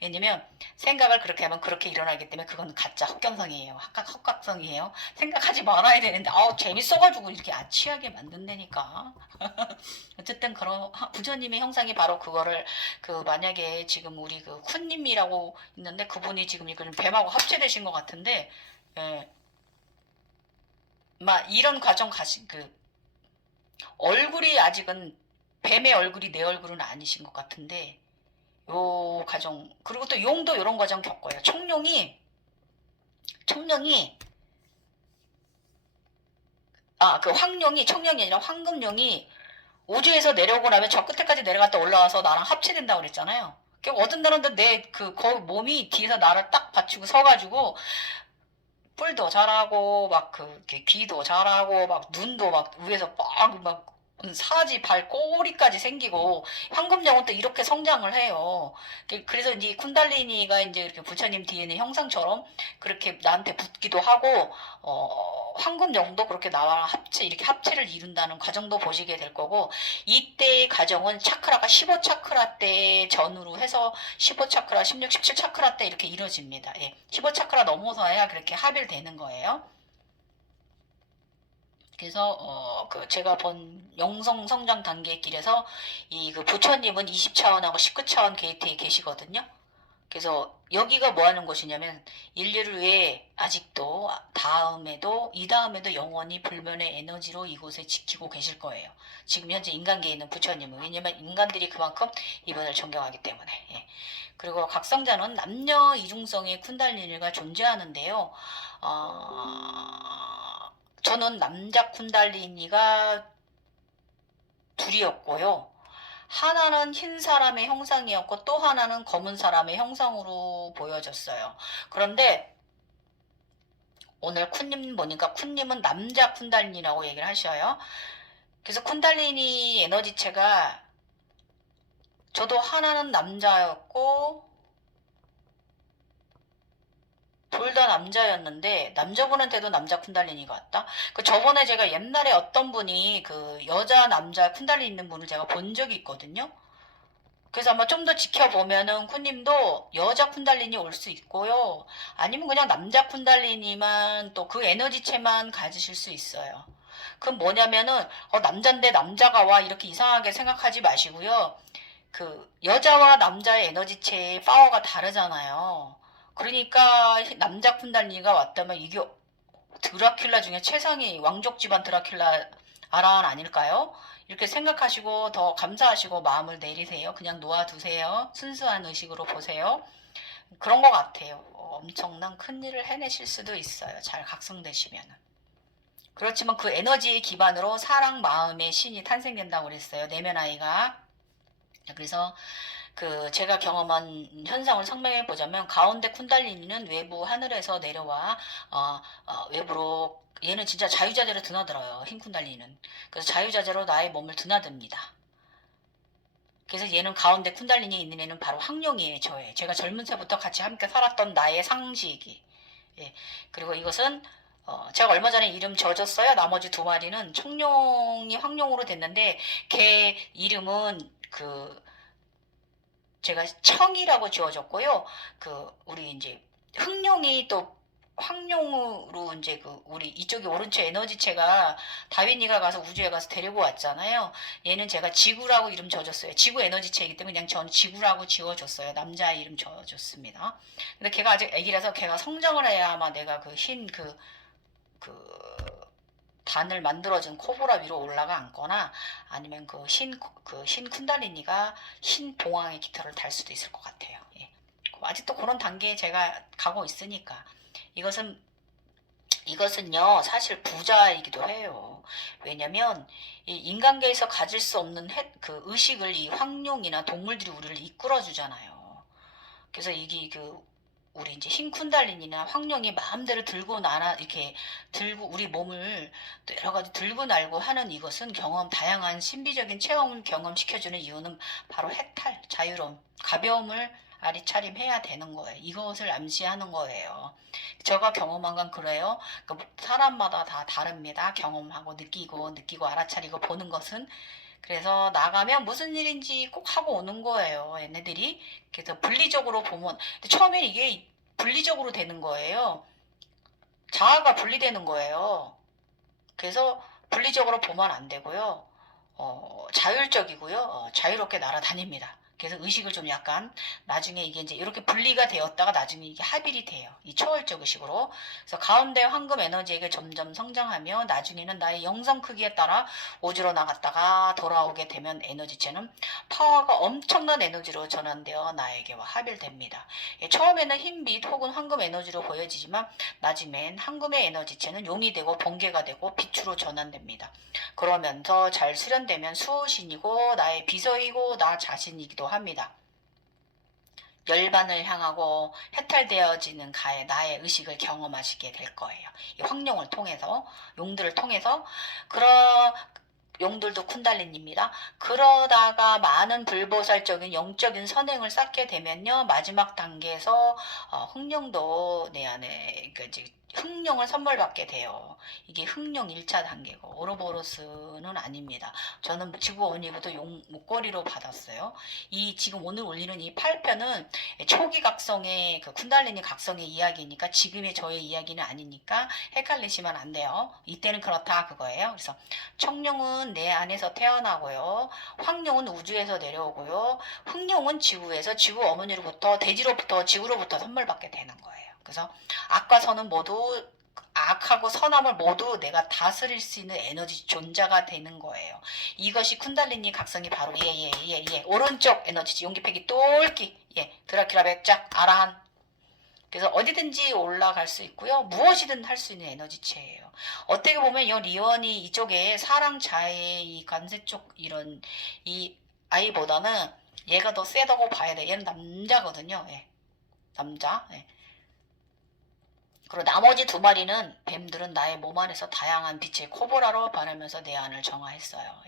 왜냐면 생각을 그렇게 하면 그렇게 일어나기 때문에 그건 가짜 헛경성이에요. 헛각성이에요. 생각하지 말아야 되는데 재밌어가지고 이렇게 아치하게 만든다니까. 어쨌든 그런 부처님의 형상이 바로 그거를 만약에 지금 우리 쿤님이라고 있는데 그분이 지금 이걸 뱀하고 합체되신 것 같은데 이런 과정 얼굴이 아직은 뱀의 얼굴이 내 얼굴은 아니신 것 같은데 요 과정 그리고 또 용도 이런 과정 겪어요. 청룡이 청룡이 아니라 황금룡이 우주에서 내려오고 나면 저 끝에까지 내려갔다 올라와서 나랑 합체된다고 그랬잖아요. 어떤 날은 거의 몸이 뒤에서 나를 딱 받치고 서가지고 뿔도 잘하고 귀도 잘하고 눈도 위에서 사지 발 꼬리까지 생기고 황금령은 또 이렇게 성장을 해요. 그래서 이제 쿤달리니가 이제 이렇게 부처님 뒤에 있는 형상처럼 그렇게 나한테 붙기도 하고 황금령도 그렇게 나와 이렇게 합체를 이룬다는 과정도 보시게 될 거고 이때의 과정은 차크라가 15차크라 때 전후로 해서 15차크라, 16, 17차크라 때 이렇게 이루어집니다. 15차크라 넘어서야 그렇게 합일 되는 거예요. 그래서 제가 본 영성 성장 단계 길에서 부처님은 20차원하고 19차원 게이트에 계시거든요. 그래서 여기가 뭐 하는 곳이냐면 인류를 위해 아직도 이 다음에도 영원히 불면의 에너지로 이곳에 지키고 계실 거예요. 지금 현재 인간계에 있는 부처님은 왜냐면 인간들이 그만큼 이분을 존경하기 때문에. 그리고 각성자는 남녀 이중성의 쿤달리니가 존재하는데요. 저는 남자 쿤달리니가 둘이었고요. 하나는 흰 사람의 형상이었고 또 하나는 검은 사람의 형상으로 보여졌어요. 그런데 오늘 쿤님 보니까 쿤님은 남자 쿤달리니라고 얘기를 하셔요. 그래서 쿤달리니 에너지체가 저도 하나는 남자였고 둘 다 남자였는데 남자분한테도 남자 쿤달리니가 왔다. 저번에 제가 옛날에 어떤 분이 여자 남자 쿤달리니 있는 분을 제가 본 적이 있거든요. 그래서 아마 좀 더 지켜보면은 쿤님도 여자 쿤달리니 올 수 있고요. 아니면 그냥 남자 쿤달리니만 또 그 에너지체만 가지실 수 있어요. 그건 뭐냐면은 남잔데 남자가 와 이렇게 이상하게 생각하지 마시고요. 그 여자와 남자의 에너지체의 파워가 다르잖아요. 그러니까 남자 쿤달리니가 왔다면 이게 드라큘라 중에 최상위 왕족 집안 드라큘라 아라한 아닐까요? 이렇게 생각하시고 더 감사하시고 마음을 내리세요. 그냥 놓아두세요. 순수한 의식으로 보세요. 그런 것 같아요. 엄청난 큰일을 해내실 수도 있어요. 잘 각성되시면. 그렇지만 그 에너지의 기반으로 사랑 마음의 신이 탄생된다고 그랬어요. 내면 아이가. 그래서 그 제가 경험한 현상을 설명해 보자면 가운데 쿤달리니는 외부 하늘에서 내려와 외부로 얘는 진짜 자유자재로 드나들어요. 흰 쿤달리니는. 그래서 자유자재로 나의 몸을 드나듭니다. 그래서 얘는 가운데 쿤달리니 있는 애는 바로 황룡이에요. 저의. 제가 젊은 때부터 같이 함께 살았던 나의 상식이. 예. 그리고 이것은 제가 얼마 전에 이름 지어줬어요. 나머지 두 마리는 청룡이 황룡으로 됐는데 걔 이름은 제가 청이라고 지어줬고요. 우리 이제 흑룡이 또 황룡으로 이제 우리 이쪽이 오른쪽 에너지체가 다윈이가 가서 우주에 가서 데리고 왔잖아요. 얘는 제가 지구라고 이름 지어줬어요. 지구 에너지체이기 때문에 그냥 전 지구라고 지어줬어요. 남자 이름 지어줬습니다. 근데 걔가 아직 애기라서 걔가 성장을 해야 아마 내가 그 단을 만들어준 코브라 위로 올라가 앉거나 아니면 흰 쿤달리니가 흰 봉황의 깃털을 달 수도 있을 것 같아요. 예. 아직도 그런 단계에 제가 가고 있으니까 이것은요 사실 부자이기도 해요. 왜냐면 이 인간계에서 가질 수 없는 그 의식을 이 황룡이나 동물들이 우리를 이끌어 주잖아요. 그래서 이게 우리 이제 흰 쿤달린이나 황룡이 마음대로 들고 나나 이렇게 들고 우리 몸을 여러 가지 들고 날고 하는 이것은 다양한 신비적인 체험을 경험시켜주는 이유는 바로 해탈, 자유로움, 가벼움을 아리차림해야 되는 거예요. 이것을 암시하는 거예요. 제가 경험한 건 그래요. 사람마다 다 다릅니다. 경험하고 느끼고 알아차리고 보는 것은 그래서 나가면 무슨 일인지 꼭 하고 오는 거예요. 얘네들이. 그래서 분리적으로 보면 처음엔 이게 분리적으로 되는 거예요. 자아가 분리되는 거예요. 그래서 분리적으로 보면 안 되고요. 자율적이고요. 자유롭게 날아다닙니다. 그래서 의식을 좀 약간 나중에 이게 이제 이렇게 분리가 되었다가 나중에 이게 합일이 돼요. 이 초월적 의식으로. 그래서 가운데 황금 에너지에게 점점 성장하며 나중에는 나의 영성 크기에 따라 우주로 나갔다가 돌아오게 되면 에너지체는 파워가 엄청난 에너지로 전환되어 나에게와 합일됩니다. 처음에는 흰빛 혹은 황금 에너지로 보여지지만 나중엔 황금의 에너지체는 용이 되고 번개가 되고 빛으로 전환됩니다. 그러면서 잘 수련되면 수호신이고 나의 비서이고 나 자신이기도 합니다. 열반을 향하고 해탈되어지는 나의 의식을 경험하시게 될 거예요. 이 황룡을 통해서 용들을 통해서 용들도 쿤달린입니다. 그러다가 많은 불보살적인 영적인 선행을 쌓게 되면요. 마지막 단계에서 흑룡도 내 안에 흑룡을 선물 받게 돼요. 이게 흑룡 1차 단계고 오로보로스는 아닙니다. 저는 지구 어머니부터 용 목걸이로 받았어요. 이 지금 오늘 올리는 이 8편은 초기 각성의 쿤달리니 각성의 이야기니까 지금의 저의 이야기는 아니니까 헷갈리시면 안 돼요. 이때는 그렇다 그거예요. 그래서 청룡은 내 안에서 태어나고요. 황룡은 우주에서 내려오고요. 흑룡은 지구에서 지구 어머니로부터 대지로부터 지구로부터 선물 받게 되는 거예요. 그래서 악과 선은 모두 악하고 선함을 모두 내가 다스릴 수 있는 에너지 존재가 되는 거예요. 이것이 쿤달리니 각성이 바로 오른쪽 에너지 용기패기 똘끼 드라큘라 백작 아라한. 그래서 어디든지 올라갈 수 있고요. 무엇이든 할 수 있는 에너지체예요. 어떻게 보면 이 리원이 이쪽에 사랑 자의 이 관세 쪽 이 아이보다는 얘가 더 세다고 봐야 돼. 얘는 남자거든요. 남자. 그리고 나머지 두 마리는 뱀들은 나의 몸 안에서 다양한 빛의 코브라로 변하면서 내 안을 정화했어요.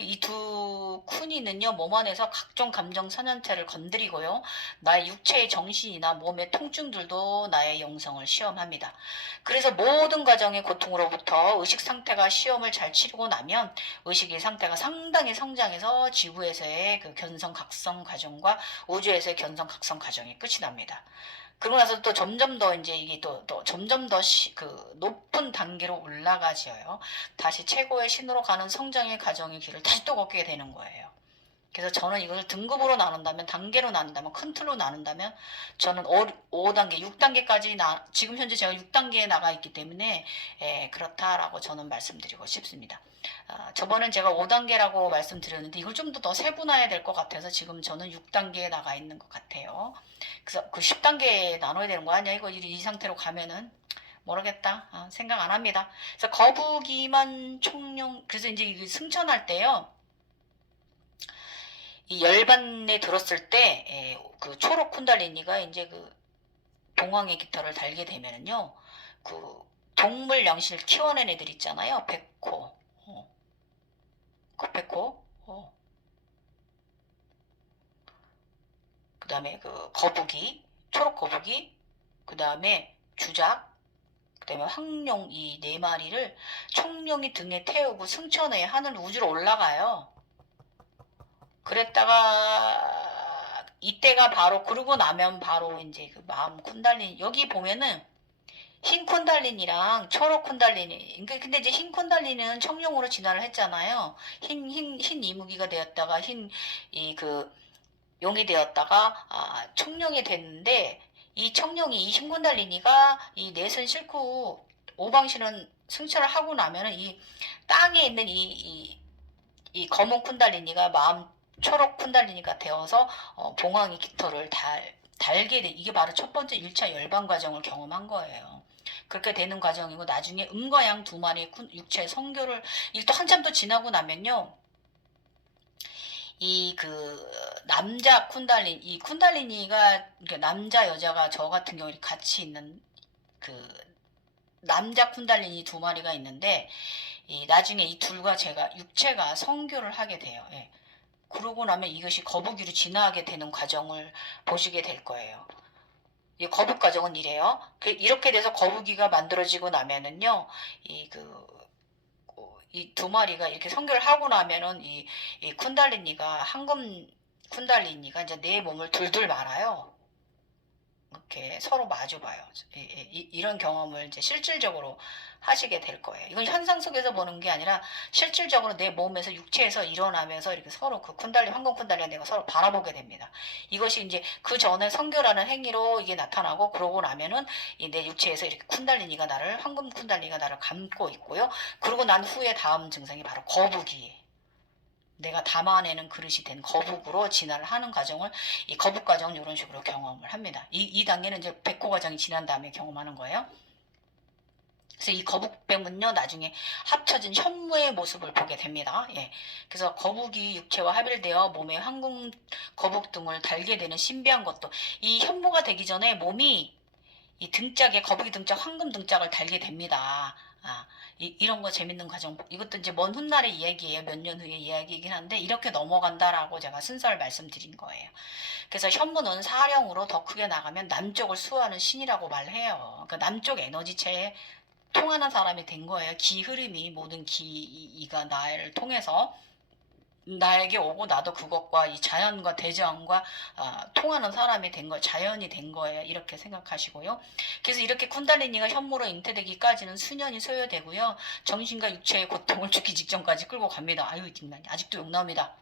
이 두 쿤이는요, 몸 안에서 각종 감정 선연체를 건드리고요, 나의 육체의 정신이나 몸의 통증들도 나의 영성을 시험합니다. 그래서 모든 과정의 고통으로부터 의식 상태가 시험을 잘 치르고 나면 의식의 상태가 상당히 성장해서 지구에서의 그 견성각성 과정과 우주에서의 견성각성 과정이 끝이 납니다. 그러고 나서 또 점점 더 이제 이게 또 점점 더 그 높은 단계로 올라가지요. 다시 최고의 신으로 가는 성장의 과정의 길을 다시 또 걷게 되는 거예요. 그래서 저는 이것을 등급으로 나눈다면, 단계로 나눈다면, 큰 틀로 나눈다면, 저는 5단계, 6단계까지 지금 현재 제가 6단계에 나가 있기 때문에, 그렇다라고 저는 말씀드리고 싶습니다. 저번엔 제가 5단계라고 말씀드렸는데, 이걸 좀 더 세분화해야 될 것 같아서 지금 저는 6단계에 나가 있는 것 같아요. 그래서 그 10단계에 나눠야 되는 거 아니야? 이거 이 상태로 가면은. 모르겠다. 생각 안 합니다. 그래서 거북이만 총령, 그래서 이제 승천할 때요. 이 열반에 들었을 때, 그 초록 쿤달리니가 이제 그 동황의 깃털을 달게 되면은요, 그 동물 양식을 키워낸 애들 있잖아요. 백호, 그 백호, 그 다음에 그 거북이, 초록 거북이, 그 다음에 주작, 그 다음에 황룡 이 네 마리를 총룡이 등에 태우고 승천해 하늘 우주로 올라가요. 그랬다가 이때가 바로 그러고 나면 바로 이제 그 마음 쿤달린 여기 보면은 흰 쿤달린이랑 초록 쿤달린이 근데 이제 흰 쿤달린은 청룡으로 진화를 했잖아요. 흰 이무기가 되었다가 흰 이 그 용이 되었다가 청룡이 됐는데 이 청룡이 이 흰 쿤달린이가 이 내선 싣고 오방신은 승천을 하고 나면은 이 땅에 있는 이 검은 쿤달리니가 마음 초록 쿤달리니가 되어서 봉황의 깃털을 달게 돼. 이게 바로 첫 번째 1차 열반 과정을 경험한 거예요. 그렇게 되는 과정이고 나중에 음과 양 두 마리의 육체 성교를 이게 또 한참 더 지나고 나면요. 이 그 남자 쿤달린 이 쿤달리니가 남자 여자가 저 같은 경우에 같이 있는 그 남자 쿤달리니 두 마리가 있는데 나중에 이 둘과 제가 육체가 성교를 하게 돼요. 예. 그러고 나면 이것이 거북이로 진화하게 되는 과정을 보시게 될 거예요. 이 거북 과정은 이래요. 이렇게 돼서 거북이가 만들어지고 나면은요, 이 두 마리가 이렇게 성교를 하고 나면은 이 쿤달리니가 황금 쿤달리니가 이제 내 몸을 둘둘 말아요. 이렇게 서로 마주봐요. 이런 경험을 이제 실질적으로 하시게 될 거예요. 이건 현상 속에서 보는 게 아니라 실질적으로 내 몸에서 육체에서 일어나면서 이렇게 서로 그 황금 쿤달리와 내가 서로 바라보게 됩니다. 이것이 이제 그 전에 성교라는 행위로 이게 나타나고 그러고 나면은 내 육체에서 이렇게 황금 쿤달리가 나를 감고 있고요. 그러고 난 후에 다음 증상이 바로 거북이에요. 내가 담아내는 그릇이 된 거북으로 진화를 하는 과정을 이 거북 과정은 이런 식으로 경험을 합니다. 이 단계는 이제 백호 과정이 지난 다음에 경험하는 거예요. 그래서 이 거북뱀은요 나중에 합쳐진 현무의 모습을 보게 됩니다. 예. 그래서 거북이 육체와 합일되어 몸에 황금 거북 등을 달게 되는 신비한 것도 이 현무가 되기 전에 몸이 이 등짝에 거북이 등짝 황금 등짝을 달게 됩니다. 이런 거 재밌는 과정. 이것도 이제 먼 훗날의 이야기예요. 몇 년 후의 이야기이긴 한데 이렇게 넘어간다라고 제가 순서를 말씀드린 거예요. 그래서 현무는 사령으로 더 크게 나가면 남쪽을 수호하는 신이라고 말해요. 그러니까 남쪽 에너지체에 통하는 사람이 된 거예요. 기 흐름이 모든 기가 나를 통해서 나에게 오고 나도 그것과 이 자연과 대자연과 통하는 사람이 된 거예요. 자연이 된 거예요. 이렇게 생각하시고요. 그래서 이렇게 쿤달리니가 현무로 잉태되기까지는 수년이 소요되고요. 정신과 육체의 고통을 죽기 직전까지 끌고 갑니다. 아유 뒷난이 아직도 욕 나옵니다.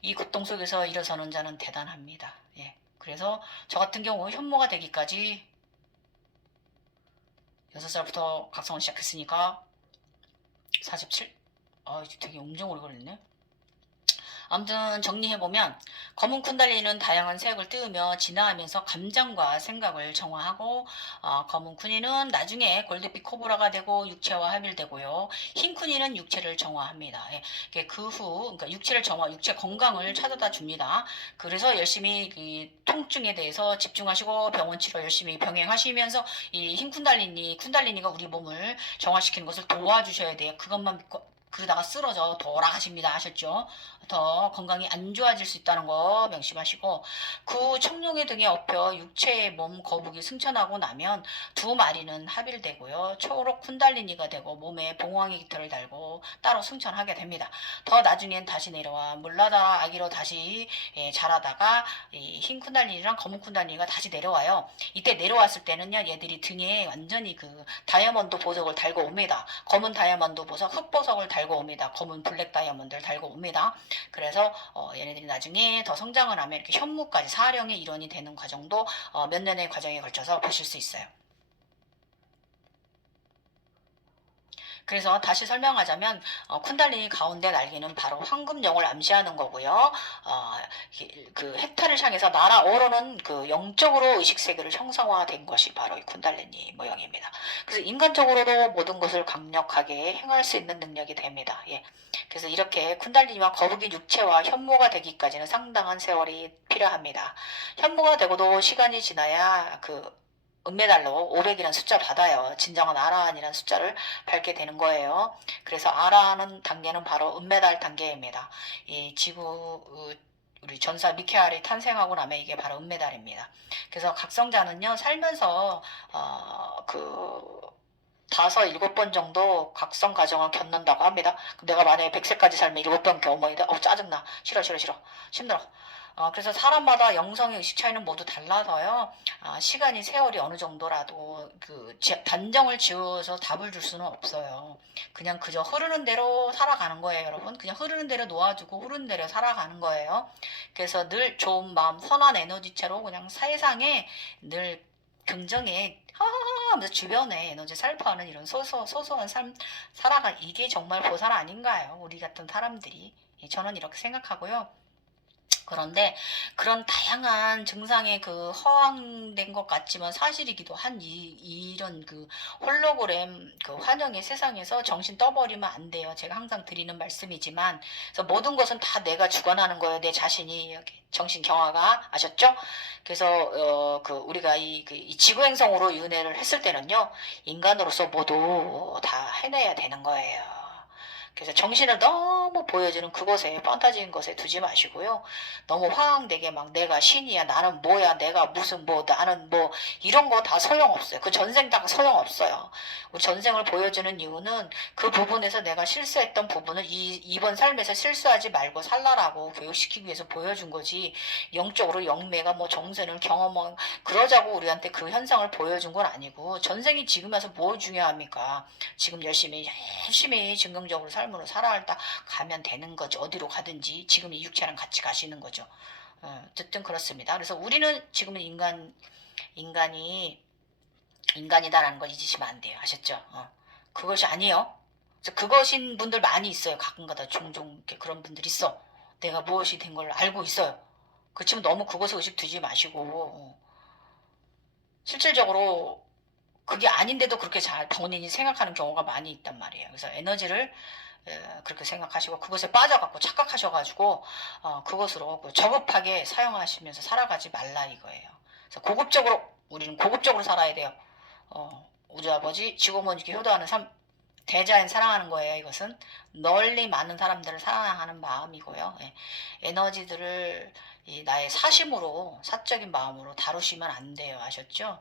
이 고통 속에서 일어서는 자는 대단합니다. 예. 그래서 저 같은 경우 현무가 되기까지 6살부터 각성을 시작했으니까 47? 되게 엄청 오래 걸렸네. 아무튼 정리해보면 검은 쿤달리는 다양한 색을 띄우며 진화하면서 감정과 생각을 정화하고 검은 쿠니는 나중에 골드빛 코브라가 되고 육체와 합일되고요. 흰 쿠니는 육체를 정화합니다. 예. 그러니까 육체를 육체 건강을 찾아다 줍니다. 그래서 열심히 이 통증에 대해서 집중하시고 병원 치료 열심히 병행하시면서 이 흰 쿤달리니가 우리 몸을 정화시키는 것을 도와주셔야 돼요. 그것만 믿고 그러다가 쓰러져 돌아가십니다. 아셨죠? 더 건강이 안 좋아질 수 있다는 거 명심하시고, 그 청룡의 등에 업혀 육체의 몸 거북이 승천하고 나면 두 마리는 합일되고요. 초록 쿤달리니가 되고 몸에 봉황이 깃털을 달고 따로 승천하게 됩니다. 더 나중엔 다시 내려와 물라다 아기로 다시 자라다가 이 흰 쿤달리니랑 검은 쿤달리니가 다시 내려와요. 이때 내려왔을 때는요, 얘들이 등에 완전히 그 다이아몬드 보석을 달고 옵니다. 검은 다이아몬드 보석, 흑보석을 달고 옵니다. 검은 블랙 다이아몬드를 달고 옵니다. 그래서 얘네들이 나중에 더 성장을 하면 이렇게 현무까지 사령의 일원이 되는 과정도 몇 년의 과정에 걸쳐서 보실 수 있어요. 그래서 다시 설명하자면 쿤달리니 가운데 날개는 바로 황금영을 암시하는 거고요. 그 헥타를 향해서 날아오르는 그 영적으로 의식세계를 형상화된 것이 바로 이 쿤달리니 모형입니다. 그래서 인간적으로도 모든 것을 강력하게 행할 수 있는 능력이 됩니다. 예. 그래서 이렇게 쿤달리니와 거북이 육체와 현모가 되기까지는 상당한 세월이 필요합니다. 현모가 되고도 시간이 지나야 그 은메달로 500이라는 숫자 받아요. 진정한 아라한이라는 숫자를 밟게 되는 거예요. 그래서 아라하는 단계는 바로 은메달 단계입니다. 이 지구 우리 전사 미케알이 탄생하고 나면 이게 바로 은메달입니다. 그래서 각성자는요 살면서 그 5-7번 정도 각성 과정을 겪는다고 합니다. 내가 만약에 100세까지 살면 7번 경험이다. 짜증나. 싫어. 힘들어. 그래서 사람마다 영성의 의식 차이는 모두 달라서요. 시간이 세월이 어느 정도라도 그 단정을 지어서 답을 줄 수는 없어요. 그냥 그저 흐르는 대로 살아가는 거예요, 여러분. 그냥 흐르는 대로 놓아주고 흐르는 대로 살아가는 거예요. 그래서 늘 좋은 마음, 선한 에너지체로 그냥 세상에 늘 긍정에 하면서 주변에 에너지 살포하는 이런 소소한 삶 살아가 이게 정말 보살 아닌가요? 우리 같은 사람들이. 저는 이렇게 생각하고요. 그런데 그런 다양한 증상에 그 허황된 것 같지만 사실이기도 한 이런 그 홀로그램 그 환영의 세상에서 정신 떠버리면 안 돼요. 제가 항상 드리는 말씀이지만 그래서 모든 것은 다 내가 주관하는 거예요. 내 자신이 정신 경화가 아셨죠? 그래서 그 우리가 이 지구 행성으로 윤회를 했을 때는요 인간으로서 모두 다 해내야 되는 거예요. 그래서 정신을 너무 보여주는 그것에 판타지인 것에 두지 마시고요. 너무 황당되게 막 내가 신이야, 나는 뭐야, 내가 무슨 뭐, 나는 뭐 이런 거 다 소용없어요. 그 전생 다 소용없어요. 우리 전생을 보여주는 이유는 그 부분에서 내가 실수했던 부분을 이번 삶에서 실수하지 말고 살라라고 교육시키기 위해서 보여준 거지. 영적으로 영매가 뭐 정sen을 경험한 그러자고 우리한테 그 현상을 보여준 건 아니고 전생이 지금 와서 뭐 중요합니까? 지금 열심히 긍정적으로 삶으로 살아가다 가면 되는 거죠. 어디로 가든지 지금 이 육체랑 같이 가시는 거죠. 어쨌든 그렇습니다. 그래서 우리는 지금은 인간이다라는 걸 잊으시면 안 돼요. 아셨죠? 그것이 아니에요. 그것인 분들 많이 있어요. 가끔가다 종종 이렇게 그런 분들 있어. 내가 무엇이 된 걸 알고 있어요. 그렇지만 너무 그것에 의식 두지 마시고 실질적으로 그게 아닌데도 그렇게 잘 본인이 생각하는 경우가 많이 있단 말이에요. 그래서 에너지를 그렇게 생각하시고 그것에 빠져갖고 착각하셔가지고 그것으로 저급하게 사용하시면서 살아가지 말라 이거예요. 그래서 우리는 고급적으로 살아야 돼요. 우주아버지 지구본주기 효도하는 삶 대자연 사랑하는 거예요. 이것은 널리 많은 사람들을 사랑하는 마음이고요. 에너지들을 나의 사심으로 사적인 마음으로 다루시면 안 돼요. 아셨죠?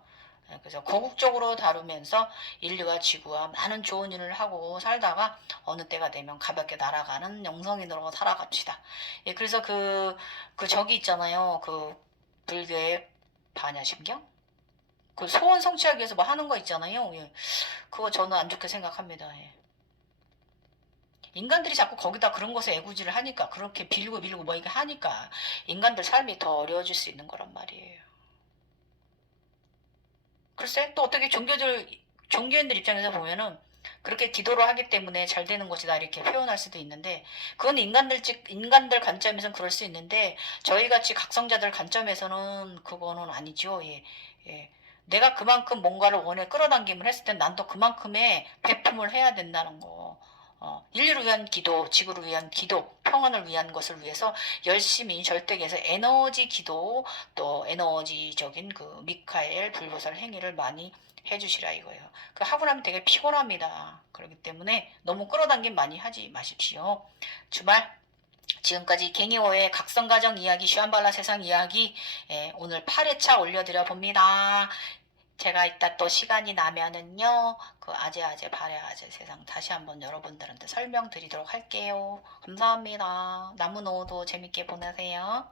그래서 고국적으로 다루면서 인류와 지구와 많은 좋은 일을 하고 살다가 어느 때가 되면 가볍게 날아가는 영성인으로 살아갑시다. 그래서 그 저기 있잖아요. 그 불교의 반야심경? 그 소원 성취하기 위해서 뭐 하는 거 있잖아요. 그거 저는 안 좋게 생각합니다. 인간들이 자꾸 거기다 그런 것에 애구지를 하니까 그렇게 빌고 뭐 이게 하니까 인간들 삶이 더 어려워질 수 있는 거란 말이에요. 글쎄 또 어떻게 종교인들 입장에서 보면은 그렇게 기도를 하기 때문에 잘 되는 것이다 이렇게 표현할 수도 있는데 그건 인간들 관점에서는 그럴 수 있는데 저희 같이 각성자들 관점에서는 그거는 아니죠. 예. 내가 그만큼 뭔가를 원해 끌어당김을 했을 땐 난 또 그만큼의 배품을 해야 된다는 거. 인류를 위한 기도, 지구를 위한 기도, 평안을 위한 것을 위해서 열심히 절대계에서 에너지 기도, 또 에너지적인 그 미카엘 불보살 행위를 많이 해주시라 이거예요. 그 하고 나면 되게 피곤합니다. 그렇기 때문에 너무 끌어당김 많이 하지 마십시오. 주말 지금까지 갱이호의 각성가정 이야기, 슈안발라 세상 이야기, 오늘 8회차 올려드려 봅니다. 제가 이따 또 시간이 나면은요, 그 아재아재 발해아재 세상 다시 한번 여러분들한테 설명드리도록 할게요. 감사합니다. 남은 오후도 재밌게 보내세요.